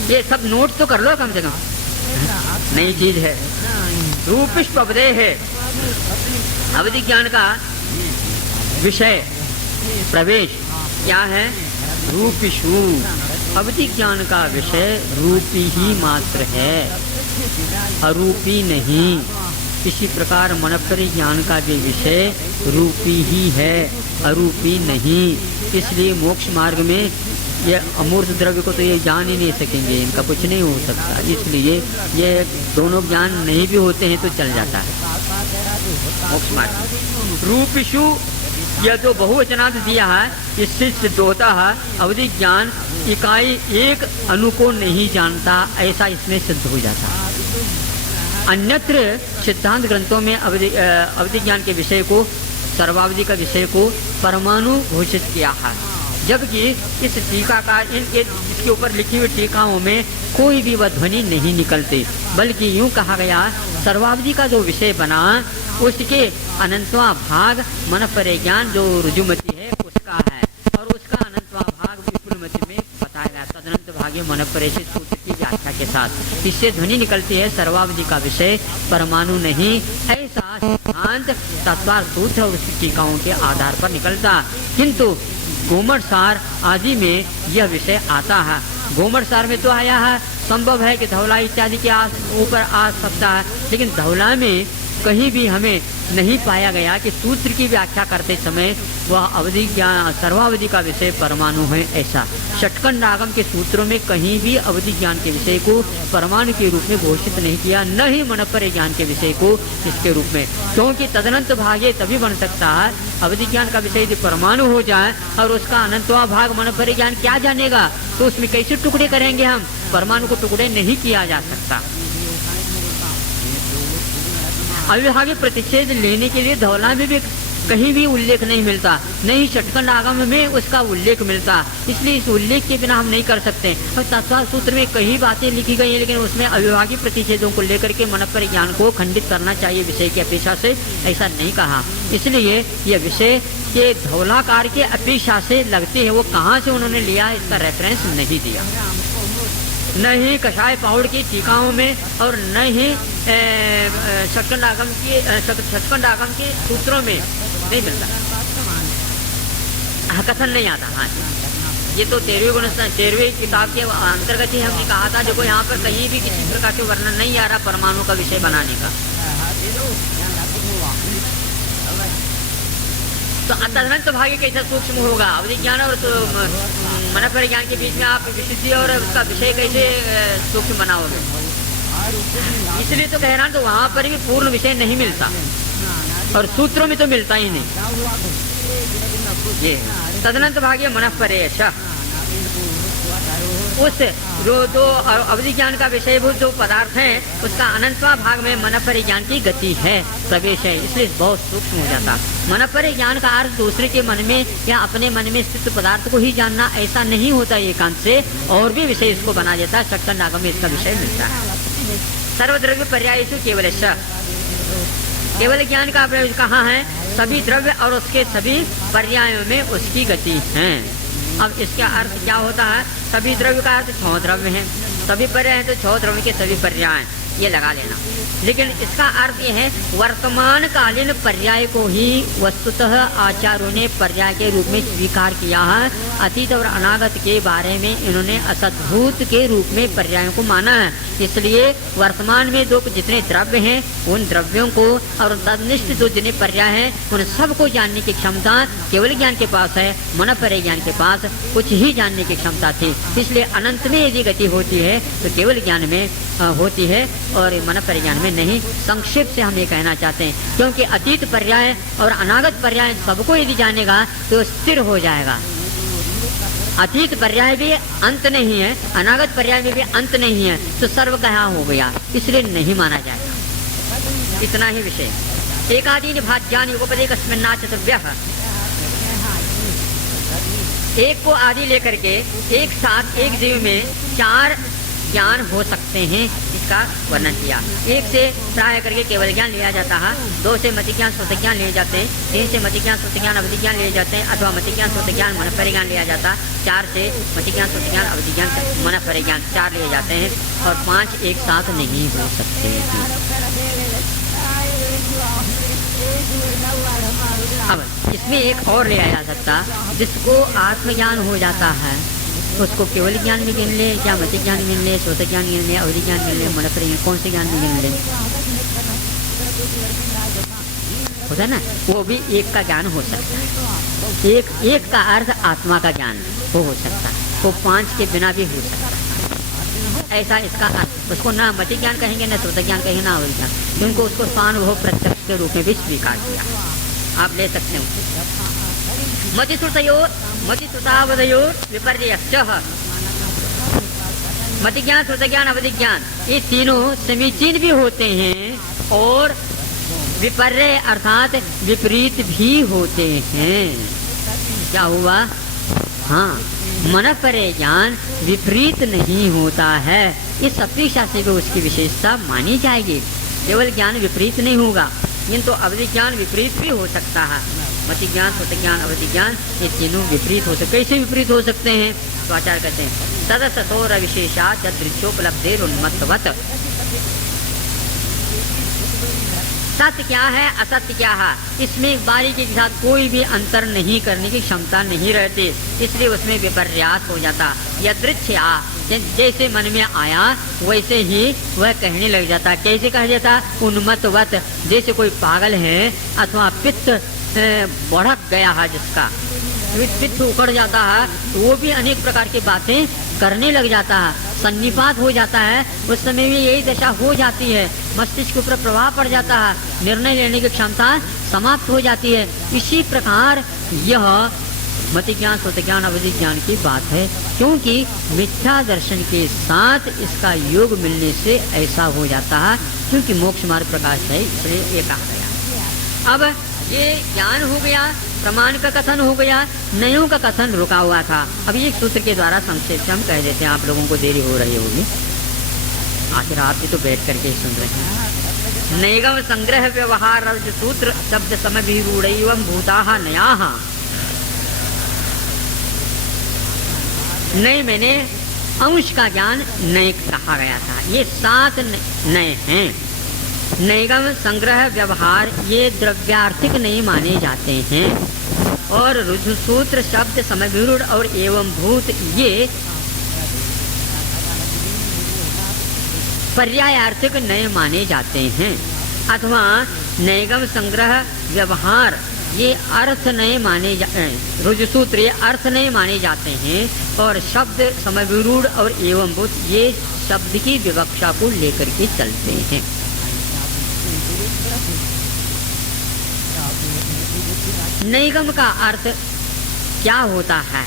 ये सब नोट तो कर लो कम से कम, नई चीज है। रूपिष्पदे है, अवधि ज्ञान का विषय प्रवेश क्या है? रूपिषु, अवधि ज्ञान का विषय रूपी ही मात्र है, अरूपी नहीं। इसी प्रकार मनपरि ज्ञान का भी विषय रूपी ही है, अरूपी नहीं। इसलिए मोक्ष मार्ग में ये अमूर्त द्रव्य को तो ये जान ही नहीं सकेंगे, इनका कुछ नहीं हो सकता। इसलिए ये दोनों ज्ञान नहीं भी होते हैं तो चल जाता है मोक्ष मार्ग। रूपिषु, यह जो बहुवचनार्थ दिया है इससे सिद्ध होता है अवधि ज्ञान इकाई एक अणु को नहीं जानता, ऐसा इसमें सिद्ध हो जाता है। अन्यत्र सिद्धांत ग्रंथों में अवधि ज्ञान के विषय को, सर्वावधि का विषय को परमाणु घोषित किया है, जबकि इस टीका का इसके ऊपर लिखी हुई टीकाओं में कोई भी वह ध्वनि नहीं निकलती, बल्कि यूं कहा गया सर्वावधि का जो विषय बना उसके अनंतवा भाग मनपरे ज्ञान जो रुजुमति है उसका है, और उसका अनंतवा भाग विपुलमति में बताया गया तदनंत भाग्य मनपरे से सूत्र की व्याख्या के साथ। इससे ध्वनि निकलती है सर्वावधि का विषय परमाणु नहीं, ऐसा सिद्धांत तत्वार सूत्र और उसकी टीकाओं के आधार पर निकलता। किंतु गोमर सार आदि में यह विषय आता है। गोमर सार में तो आया है, संभव है कि धौला इत्यादि के ऊपर आ सकता है, लेकिन धौला में कहीं भी हमें नहीं पाया गया कि सूत्र की व्याख्या करते समय वह अवधि ज्ञान सर्वावधि का विषय परमाणु है। ऐसा षटकन रागम के सूत्रों में कहीं भी अवधि ज्ञान के विषय को परमाणु के रूप में घोषित नहीं किया, न ही मनपरे ज्ञान के विषय को इसके रूप में, क्योंकि तदनंत भागे तभी बन सकता है अवधि ज्ञान का विषय यदि परमाणु हो जाए और उसका अनंतवा भाग मनपरे ज्ञान क्या जानेगा, तो उसमें कैसे टुकड़े करेंगे हम? परमाणु को टुकड़े नहीं किया जा सकता। अविभाज्य प्रतिच्छेद लेने के लिए धौला में भी कहीं भी उल्लेख नहीं मिलता, नहीं षटखंड आगम में उसका उल्लेख मिलता, इसलिए इस उल्लेख के बिना हम नहीं कर सकते। और तत्व सूत्र में कई बातें लिखी गई हैं, लेकिन उसमें अविभाज्य प्रतिषेधों को लेकर के मन पर ज्ञान को खंडित करना चाहिए विषय की अपेक्षा से, ऐसा नहीं कहा। इसलिए यह विषय के धौलाकार के अपेक्षा से लगते हैं, वो कहाँ से उन्होंने लिया इसका रेफरेंस नहीं दिया, न ही कषाय पहाड़ की टीकाओं में और न ही षटखंड आगम के सूत्रों में नहीं मिलता, कथन नहीं आता। हाँ, ये तो 13वीं किताब के अंतर्गत ही हमने कहा था। देखो यहाँ पर कहीं भी किसी प्रकार के वर्णन नहीं आ रहा परमाणु का विषय बनाने का। तो तदनंत भाग्य कैसा सूक्ष्म होगा, अवधि ज्ञान और तो मन परिज्ञान के बीच में आप विशुद्धि और उसका विषय कैसे सूक्ष्म बनाओगे। इसलिए तो कह रहा हूं, तो वहां पर भी पूर्ण विषय नहीं मिलता और सूत्रों में तो मिलता ही नहीं। ये तदनंत भाग्य मन परेश, उस जो दो अवधि ज्ञान का विषयभूत जो पदार्थ है उसका अनंतवा भाग में मन परिज्ञान की गति है, प्रवेश है, इसलिए बहुत सूक्ष्म हो जाता। मन परिज्ञान का अर्थ दूसरे के मन में या अपने मन में स्थित पदार्थ को ही जानना ऐसा नहीं होता एकांत से, और भी विषय इसको बना देता है। षटखंड आगम में इसका विषय मिलता है। सर्वद्रव्य पर्यायेषु केवलश, केवल ज्ञान का कहा है सभी द्रव्य और उसके सभी पर्यायों में उसकी गति है। अब इसका अर्थ क्या होता है, सभी द्रव्य का अर्थ 6 द्रव्य हैं, सभी पर्याय हैं तो 6 द्रव्य के सभी पर्याय ये लगा लेना। लेकिन इसका अर्थ यह है वर्तमान कालीन पर्याय को ही वस्तुतः आचार्यों ने पर्याय के रूप में स्वीकार किया है। अतीत और अनागत के बारे में इन्होंने असद्भूत के रूप में पर्यायों को माना है। इसलिए वर्तमान में जो जितने द्रव्य हैं उन द्रव्यों को और तदनिष्ठ जो जितने पर्याय हैं उन सबको जानने की क्षमता केवल ज्ञान के पास है। मन पर ज्ञान के पास कुछ ही जानने की क्षमता थी, इसलिए अनंत में यदि गति होती है तो केवल ज्ञान में होती है और मन पर ज्ञान में नहीं। संक्षेप से हम ये कहना चाहते हैं, क्योंकि अतीत पर्याय और अनागत पर्याय सबको यदि जानेगा तो स्थिर हो जाएगा। अतीत पर्याय भी अंत नहीं है, अनागत पर्याय में भी अंत नहीं है, तो सर्वगहा हो गया, इसलिए नहीं माना जाएगा। इतना ही विषय। एकादीन भाज्यानि उपपदे कस्मिन्नाचतव्यः, एक को आदि लेकर के एक साथ एक जीव में 4 ज्ञान हो सकते हैं, इसका वर्णन किया। 1 से प्राय करके केवल ज्ञान लिया जाता है, 2 से मति ज्ञान श्रुत ज्ञान लिए जाते हैं, 3 से मति ज्ञान श्रुत ज्ञान अवधि ज्ञान लिए जाते हैं अथवा मति ज्ञान श्रुत ज्ञान मन परिज्ञान लिया जाता है, 4 से मति ज्ञान श्रुत ज्ञान अवधि ज्ञान मन परिज्ञान 4 लिए जाते हैं और 5 एक साथ नहीं हो सकते। अब इसमें एक और लिया जा सकता, जिसको आत्मज्ञान हो जाता है उसको केवल ज्ञान में गिन ले, क्या मति ज्ञान गिन ले, श्रोत ज्ञान गिन ले, अवधि ज्ञान गिन ले, मन परिज्ञान, कौन से ज्ञान में गिन ले, होता है ना, वो भी एक का ज्ञान हो सकता है। एक का अर्थ आत्मा का ज्ञान वो हो सकता है, वो 5 के बिना भी हो सकता है। ऐसा इसका अर्थ, उसको ना मति ज्ञान कहेंगे ना श्रोत ज्ञान कहेंगे ना अवधि ज्ञान, क्योंकि उसको स्वानुभव प्रत्यक्ष के रूप में भी स्वीकार किया। आप ले सकते हो मति श्रुतावधयो विपर्ययश्च, मति ज्ञान श्रुत ज्ञान अवधि ज्ञान ये तीनों समीचीन भी होते हैं और विपर्य अर्थात विपरीत भी होते हैं। क्या हुआ, हाँ, मन परे ज्ञान विपरीत नहीं होता है, इस अपेक्षा से भी उसकी विशेषता मानी जाएगी। केवल ज्ञान विपरीत नहीं होगा, किंतु अवधि ज्ञान विपरीत भी हो सकता है। मति ज्ञान श्रुत ज्ञान अवधि ज्ञान ये तीनों विपरीत हो सकते। कैसे विपरीत हो सकते हैं, तो आचार्य कहते हैं तदसतोर विशेषा दृश्योपलब्धेर उन्मत्तवत्, सत्य क्या है असत्य क्या है इसमें बारीकी के साथ कोई भी अंतर नहीं करने की क्षमता नहीं रहती, इसलिए उसमें विपर्यास हो जाता। यदृच्छया जैसे मन में आया वैसे ही वह कहने लग जाता। कैसे कह जाता, उन्मत्तवत्, जैसे कोई पागल है अथवा पित्त बढ़क गया है, जिसका पित्त उखड़ जाता है तो वो भी अनेक प्रकार की बातें करने लग जाता है, सन्निपात हो जाता है, उस समय भी यही दशा हो जाती है, मस्तिष्क के ऊपर प्रभाव पड़ जाता है, निर्णय लेने की क्षमता समाप्त हो जाती है। इसी प्रकार यह मति ज्ञान श्रुत ज्ञान अवधि ज्ञान की बात है, क्योंकि मिथ्या दर्शन के साथ इसका योग मिलने से ऐसा हो जाता है, क्योंकि मोक्ष मार्ग प्रकाश है, इसलिए ये कहा गया। अब ये ज्ञान हो गया, प्रमाण का कथन हो गया, नयों का कथन रुका हुआ था। अब एक सूत्र के द्वारा संक्षेप से हम कह देते हैं, आप लोगों को देरी हो रही होगी, आखिर आप भी तो बैठ करके ही सुन रहे हैं। नैगम संग्रह व्यवहार अर्ज सूत्र शब्द समय विरूढ़ एवं भूताहा नयाहा। नए मैंने अंश का ज्ञान नए कहा गया था। ये 7 नए हैं। नैगम संग्रह व्यवहार ये द्रव्यार्थिक नहीं माने जाते हैं, और रुजु सूत्र शब्द समय विरूढ़ और एवं भूत ये पर्यायार्थिक नए माने जाते हैं। अथवा नैगम संग्रह व्यवहार ये अर्थ नए माने रुजु सूत्र ये अर्थ नए माने जाते हैं, और शब्द समय विरूढ़ और एवं भूत ये शब्द की विवक्षा को लेकर के चलते हैं। नैगम का अर्थ क्या होता है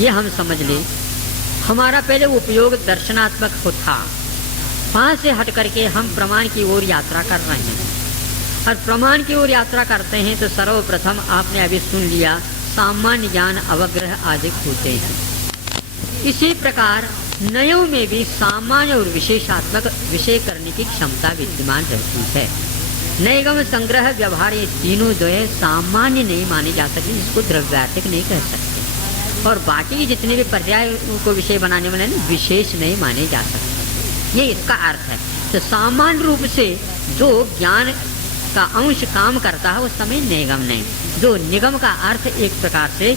ये हम समझ लें। हमारा पहले उपयोग दर्शनात्मक था, वहां से हट करके हम प्रमाण की ओर यात्रा कर रहे हैं, और प्रमाण की ओर यात्रा करते हैं तो सर्वप्रथम आपने अभी सुन लिया, सामान्य ज्ञान अवग्रह आदि होते हैं। इसी प्रकार नयों में भी सामान्य और विशेषात्मक विषय करने की क्षमता विद्यमान रहती है। नैगम संग्रह व्यवहार ये तीनों जो है सामान्य नहीं माने जा सकते, इसको द्रव्यार्थिक नहीं कह सकते, और बाकी जितने भी पर्याय को विषय बनाने वाले विशेष नहीं माने जा सकते। ये इसका अर्थ है। तो सामान्य रूप से जो ज्ञान का अंश काम करता है उस समय नैगम नहीं। जो निगम का अर्थ एक प्रकार से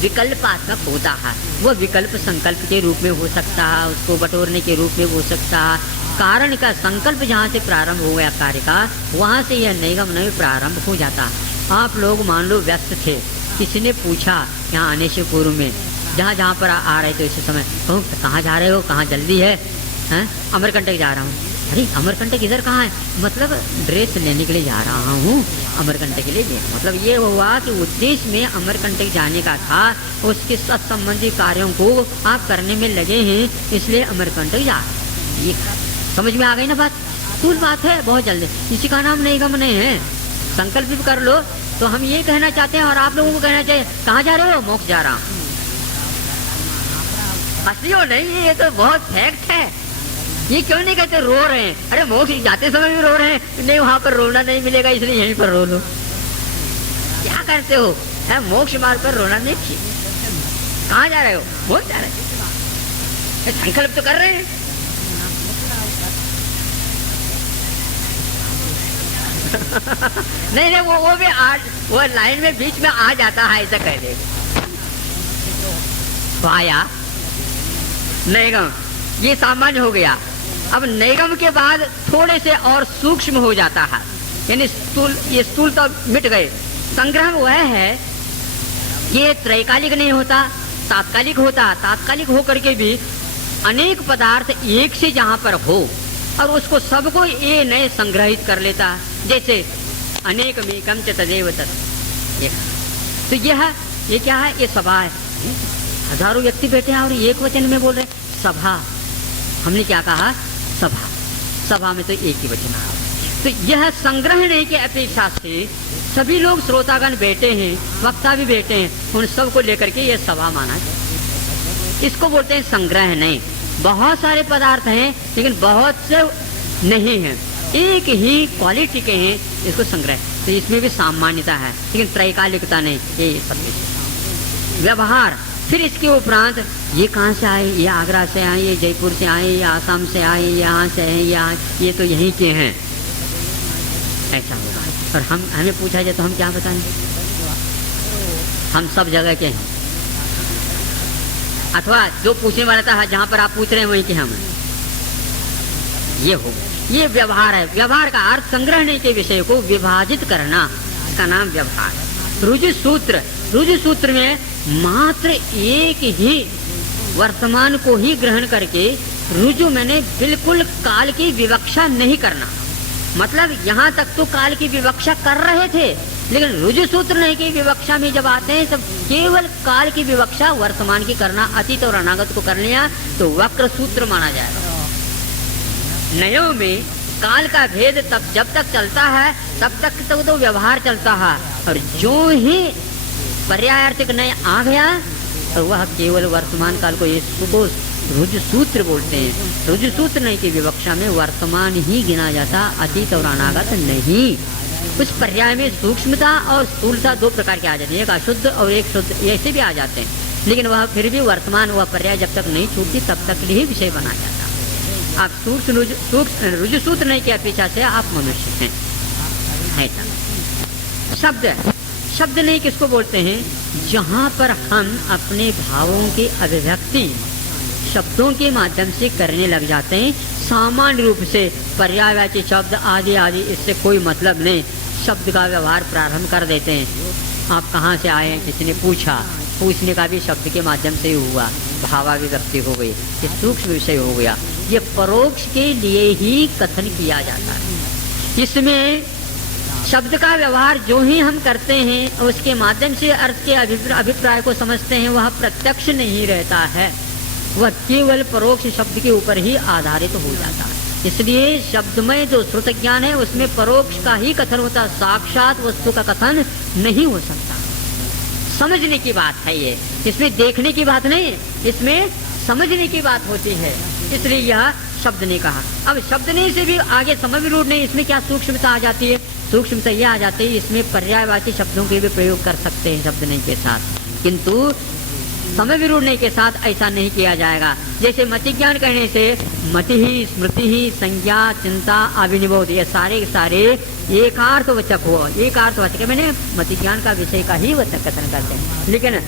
विकल्पात्मक होता है, वह विकल्प संकल्प के रूप में हो सकता है, उसको बटोरने के रूप में हो सकता है। कारण का संकल्प जहाँ से प्रारंभ हो गया कार्य का, वहाँ से यह नैगम नहीं प्रारंभ हो जाता। आप लोग मान लो व्यस्त थे, किसी ने पूछा यहाँ आने से पूर्व में, जहाँ जहाँ पर आ रहे थे उस समय, कहूँ कहाँ जा रहे हो, कहाँ जल्दी है? अमरकंटक जा रहा हूँ। अरे अमरकंटक इधर कहाँ है? मतलब ड्रेस लेने के लिए जा रहा हूँ अमरकंटक के लिए। मतलब ये हुआ कि उद्देश्य में अमरकंटक जाने का था, उसके साथ संबंधी कार्यों को आप करने में लगे हैं, इसलिए अमरकंटक जा रहे हैं। ये समझ में आ गई ना बात? स्थूल बात है, बहुत जल्दी। इसी का नाम नैगम नहीं है। संकल्प भी कर लो तो हम ये कहना चाहते हैं, और आप लोगों को कहना चाहिए, कहाँ जा रहे हो? मोक्ष जा रहा हूँ। असली हो नहीं, ये तो बहुत फैक्ट है। ये क्यों नहीं कहते रो रहे हैं? अरे मोक्ष जाते समय भी रो रहे हैं, नहीं वहां पर रोना नहीं मिलेगा इसलिए यहीं पर रो लो। क्या करते हो? मोक्ष मार्ग पर रोना नहीं चाहिए। कहाँ जा रहे हो? मोक्ष जा रहे हैं। संकल्प तो कर रहे हैं। नहीं वो भी वो लाइन में बीच में आ जाता है, ऐसा कह दे। तो आया नैगम, ये सामान्य हो गया। अब नैगम के बाद थोड़े से और सूक्ष्म हो जाता है, यानी ये स्थूल तो मिट गए। संग्रह वह है, ये त्रैकालिक नहीं होता, तात्कालिक होता। तात्कालिक हो करके भी अनेक पदार्थ एक से जहाँ पर हो और उसको सबको ये नए संग्रहित कर लेता, जैसे अनेक मेकम च तदेव तत्। तो ये क्या है? ये सभा है। हजारों व्यक्ति बैठे हैं और एक वचन में बोल रहे सभा। हमने क्या कहा? सभा। सभा में तो एक ही वचन है। तो यह संग्रहण की अपेक्षा से सभी लोग श्रोतागण बैठे हैं, वक्ता भी बैठे हैं, उन सब को लेकर के ये सभा माना जाए। इसको बोलते हैं संग्रह नहीं। बहुत सारे पदार्थ हैं लेकिन बहुत से नहीं हैं, एक ही क्वालिटी के हैं, इसको संग्रह। तो इसमें भी सामान्यता है लेकिन त्रैकालिकता नहीं। ये सब व्यवहार। फिर इसके उपरांत ये कहाँ से आए? ये आगरा से आए, ये जयपुर से आए, ये आसाम से आए, यहाँ से हैं, यहाँ ये तो यहीं के हैं, ऐसा होगा। और हमें पूछा जाए तो हम क्या बताएंगे? हम सब जगह के हैं, अथवा जो पूछने वाला था जहाँ पर आप पूछ रहे हैं वहीं के हम। ये हो, ये व्यवहार है। व्यवहार का अर्थ संग्रहण के विषय को विभाजित करना, इसका नाम व्यवहार। रुजु सूत्र में मात्र एक ही वर्तमान को ही ग्रहण करके रुजु मैंने बिल्कुल काल की विवक्षा नहीं करना। मतलब यहाँ तक तो काल की विवक्षा कर रहे थे, लेकिन रुजु सूत्र नहीं की विवक्षा में जब आते हैं तब केवल काल की विवक्षा वर्तमान की करना। अतीत और अनागत को कर लिया तो वक्र सूत्र माना जाएगा। नयों में काल का भेद तब जब तक चलता है तब तक तो व्यवहार चलता है, और जो ही पर्यायार्थिक नय आ गया तो वह केवल वर्तमान काल को इसको रुज सूत्र बोलते हैं। रुज सूत्र नहीं की विवक्षा में वर्तमान ही गिना जाता, अतीत और अनागत नहीं। उस पर्याय में सूक्ष्मता और स्थूलता दो प्रकार के आ जाते हैं, एक अशुद्ध और एक शुद्ध, ऐसे भी आ जाते हैं, लेकिन वह फिर भी वर्तमान वह पर्याय जब तक नहीं छूटती तब तक ही विषय बना जाता। आप सूक्ष्म रुज सूत्र नहीं की अपेक्षा से आप मनुष्य हैं। शब्द नहीं किसको बोलते हैं? जहाँ पर हम अपने भावों की अभिव्यक्ति शब्दों के माध्यम से करने लग जाते हैं। सामान्य रूप से पर्यायवाची शब्द आदि आदि इससे कोई मतलब नहीं, शब्द का व्यवहार प्रारंभ कर देते हैं। आप कहाँ से आए हैं किसी ने पूछा, पूछने का भी शब्द के माध्यम से ही हुआ, भावाभिव्यक्ति हो गई, ये सूक्ष्म विषय हो गया। ये परोक्ष के लिए ही कथन किया जाता है। इसमें शब्द का व्यवहार जो ही हम करते हैं उसके माध्यम से अर्थ के अभिप्राय को समझते हैं, वह प्रत्यक्ष नहीं रहता है, वह केवल परोक्ष शब्द के ऊपर ही आधारित हो जाता है। इसलिए शब्दमय जो श्रुत ज्ञान है उसमें परोक्ष का ही कथन होता, साक्षात वस्तु का कथन नहीं हो सकता। समझने की बात है ये, इसमें देखने की बात नहीं, इसमें समझने की बात होती है। इसलिए यह शब्द ने कहा। अब शब्द ने से भी आगे समझ रूढ़ नहीं, इसमें क्या सूक्ष्मता आ जाती है? सूक्ष्मता यह आ जाती है, इसमें पर्यायवाची शब्दों के भी प्रयोग कर सकते हैं शब्द नहीं के साथ, किंतु समय विरूढ़ के साथ ऐसा नहीं किया जाएगा। जैसे मति ज्ञान कहने से मति ही, स्मृति ही, संज्ञा, चिंता, अभिनिबोध, ये सारे एकार्थवाचक हो, एकार्थवाचक मैंने मति ज्ञान का विषय का ही वचन कथन करते हैं, लेकिन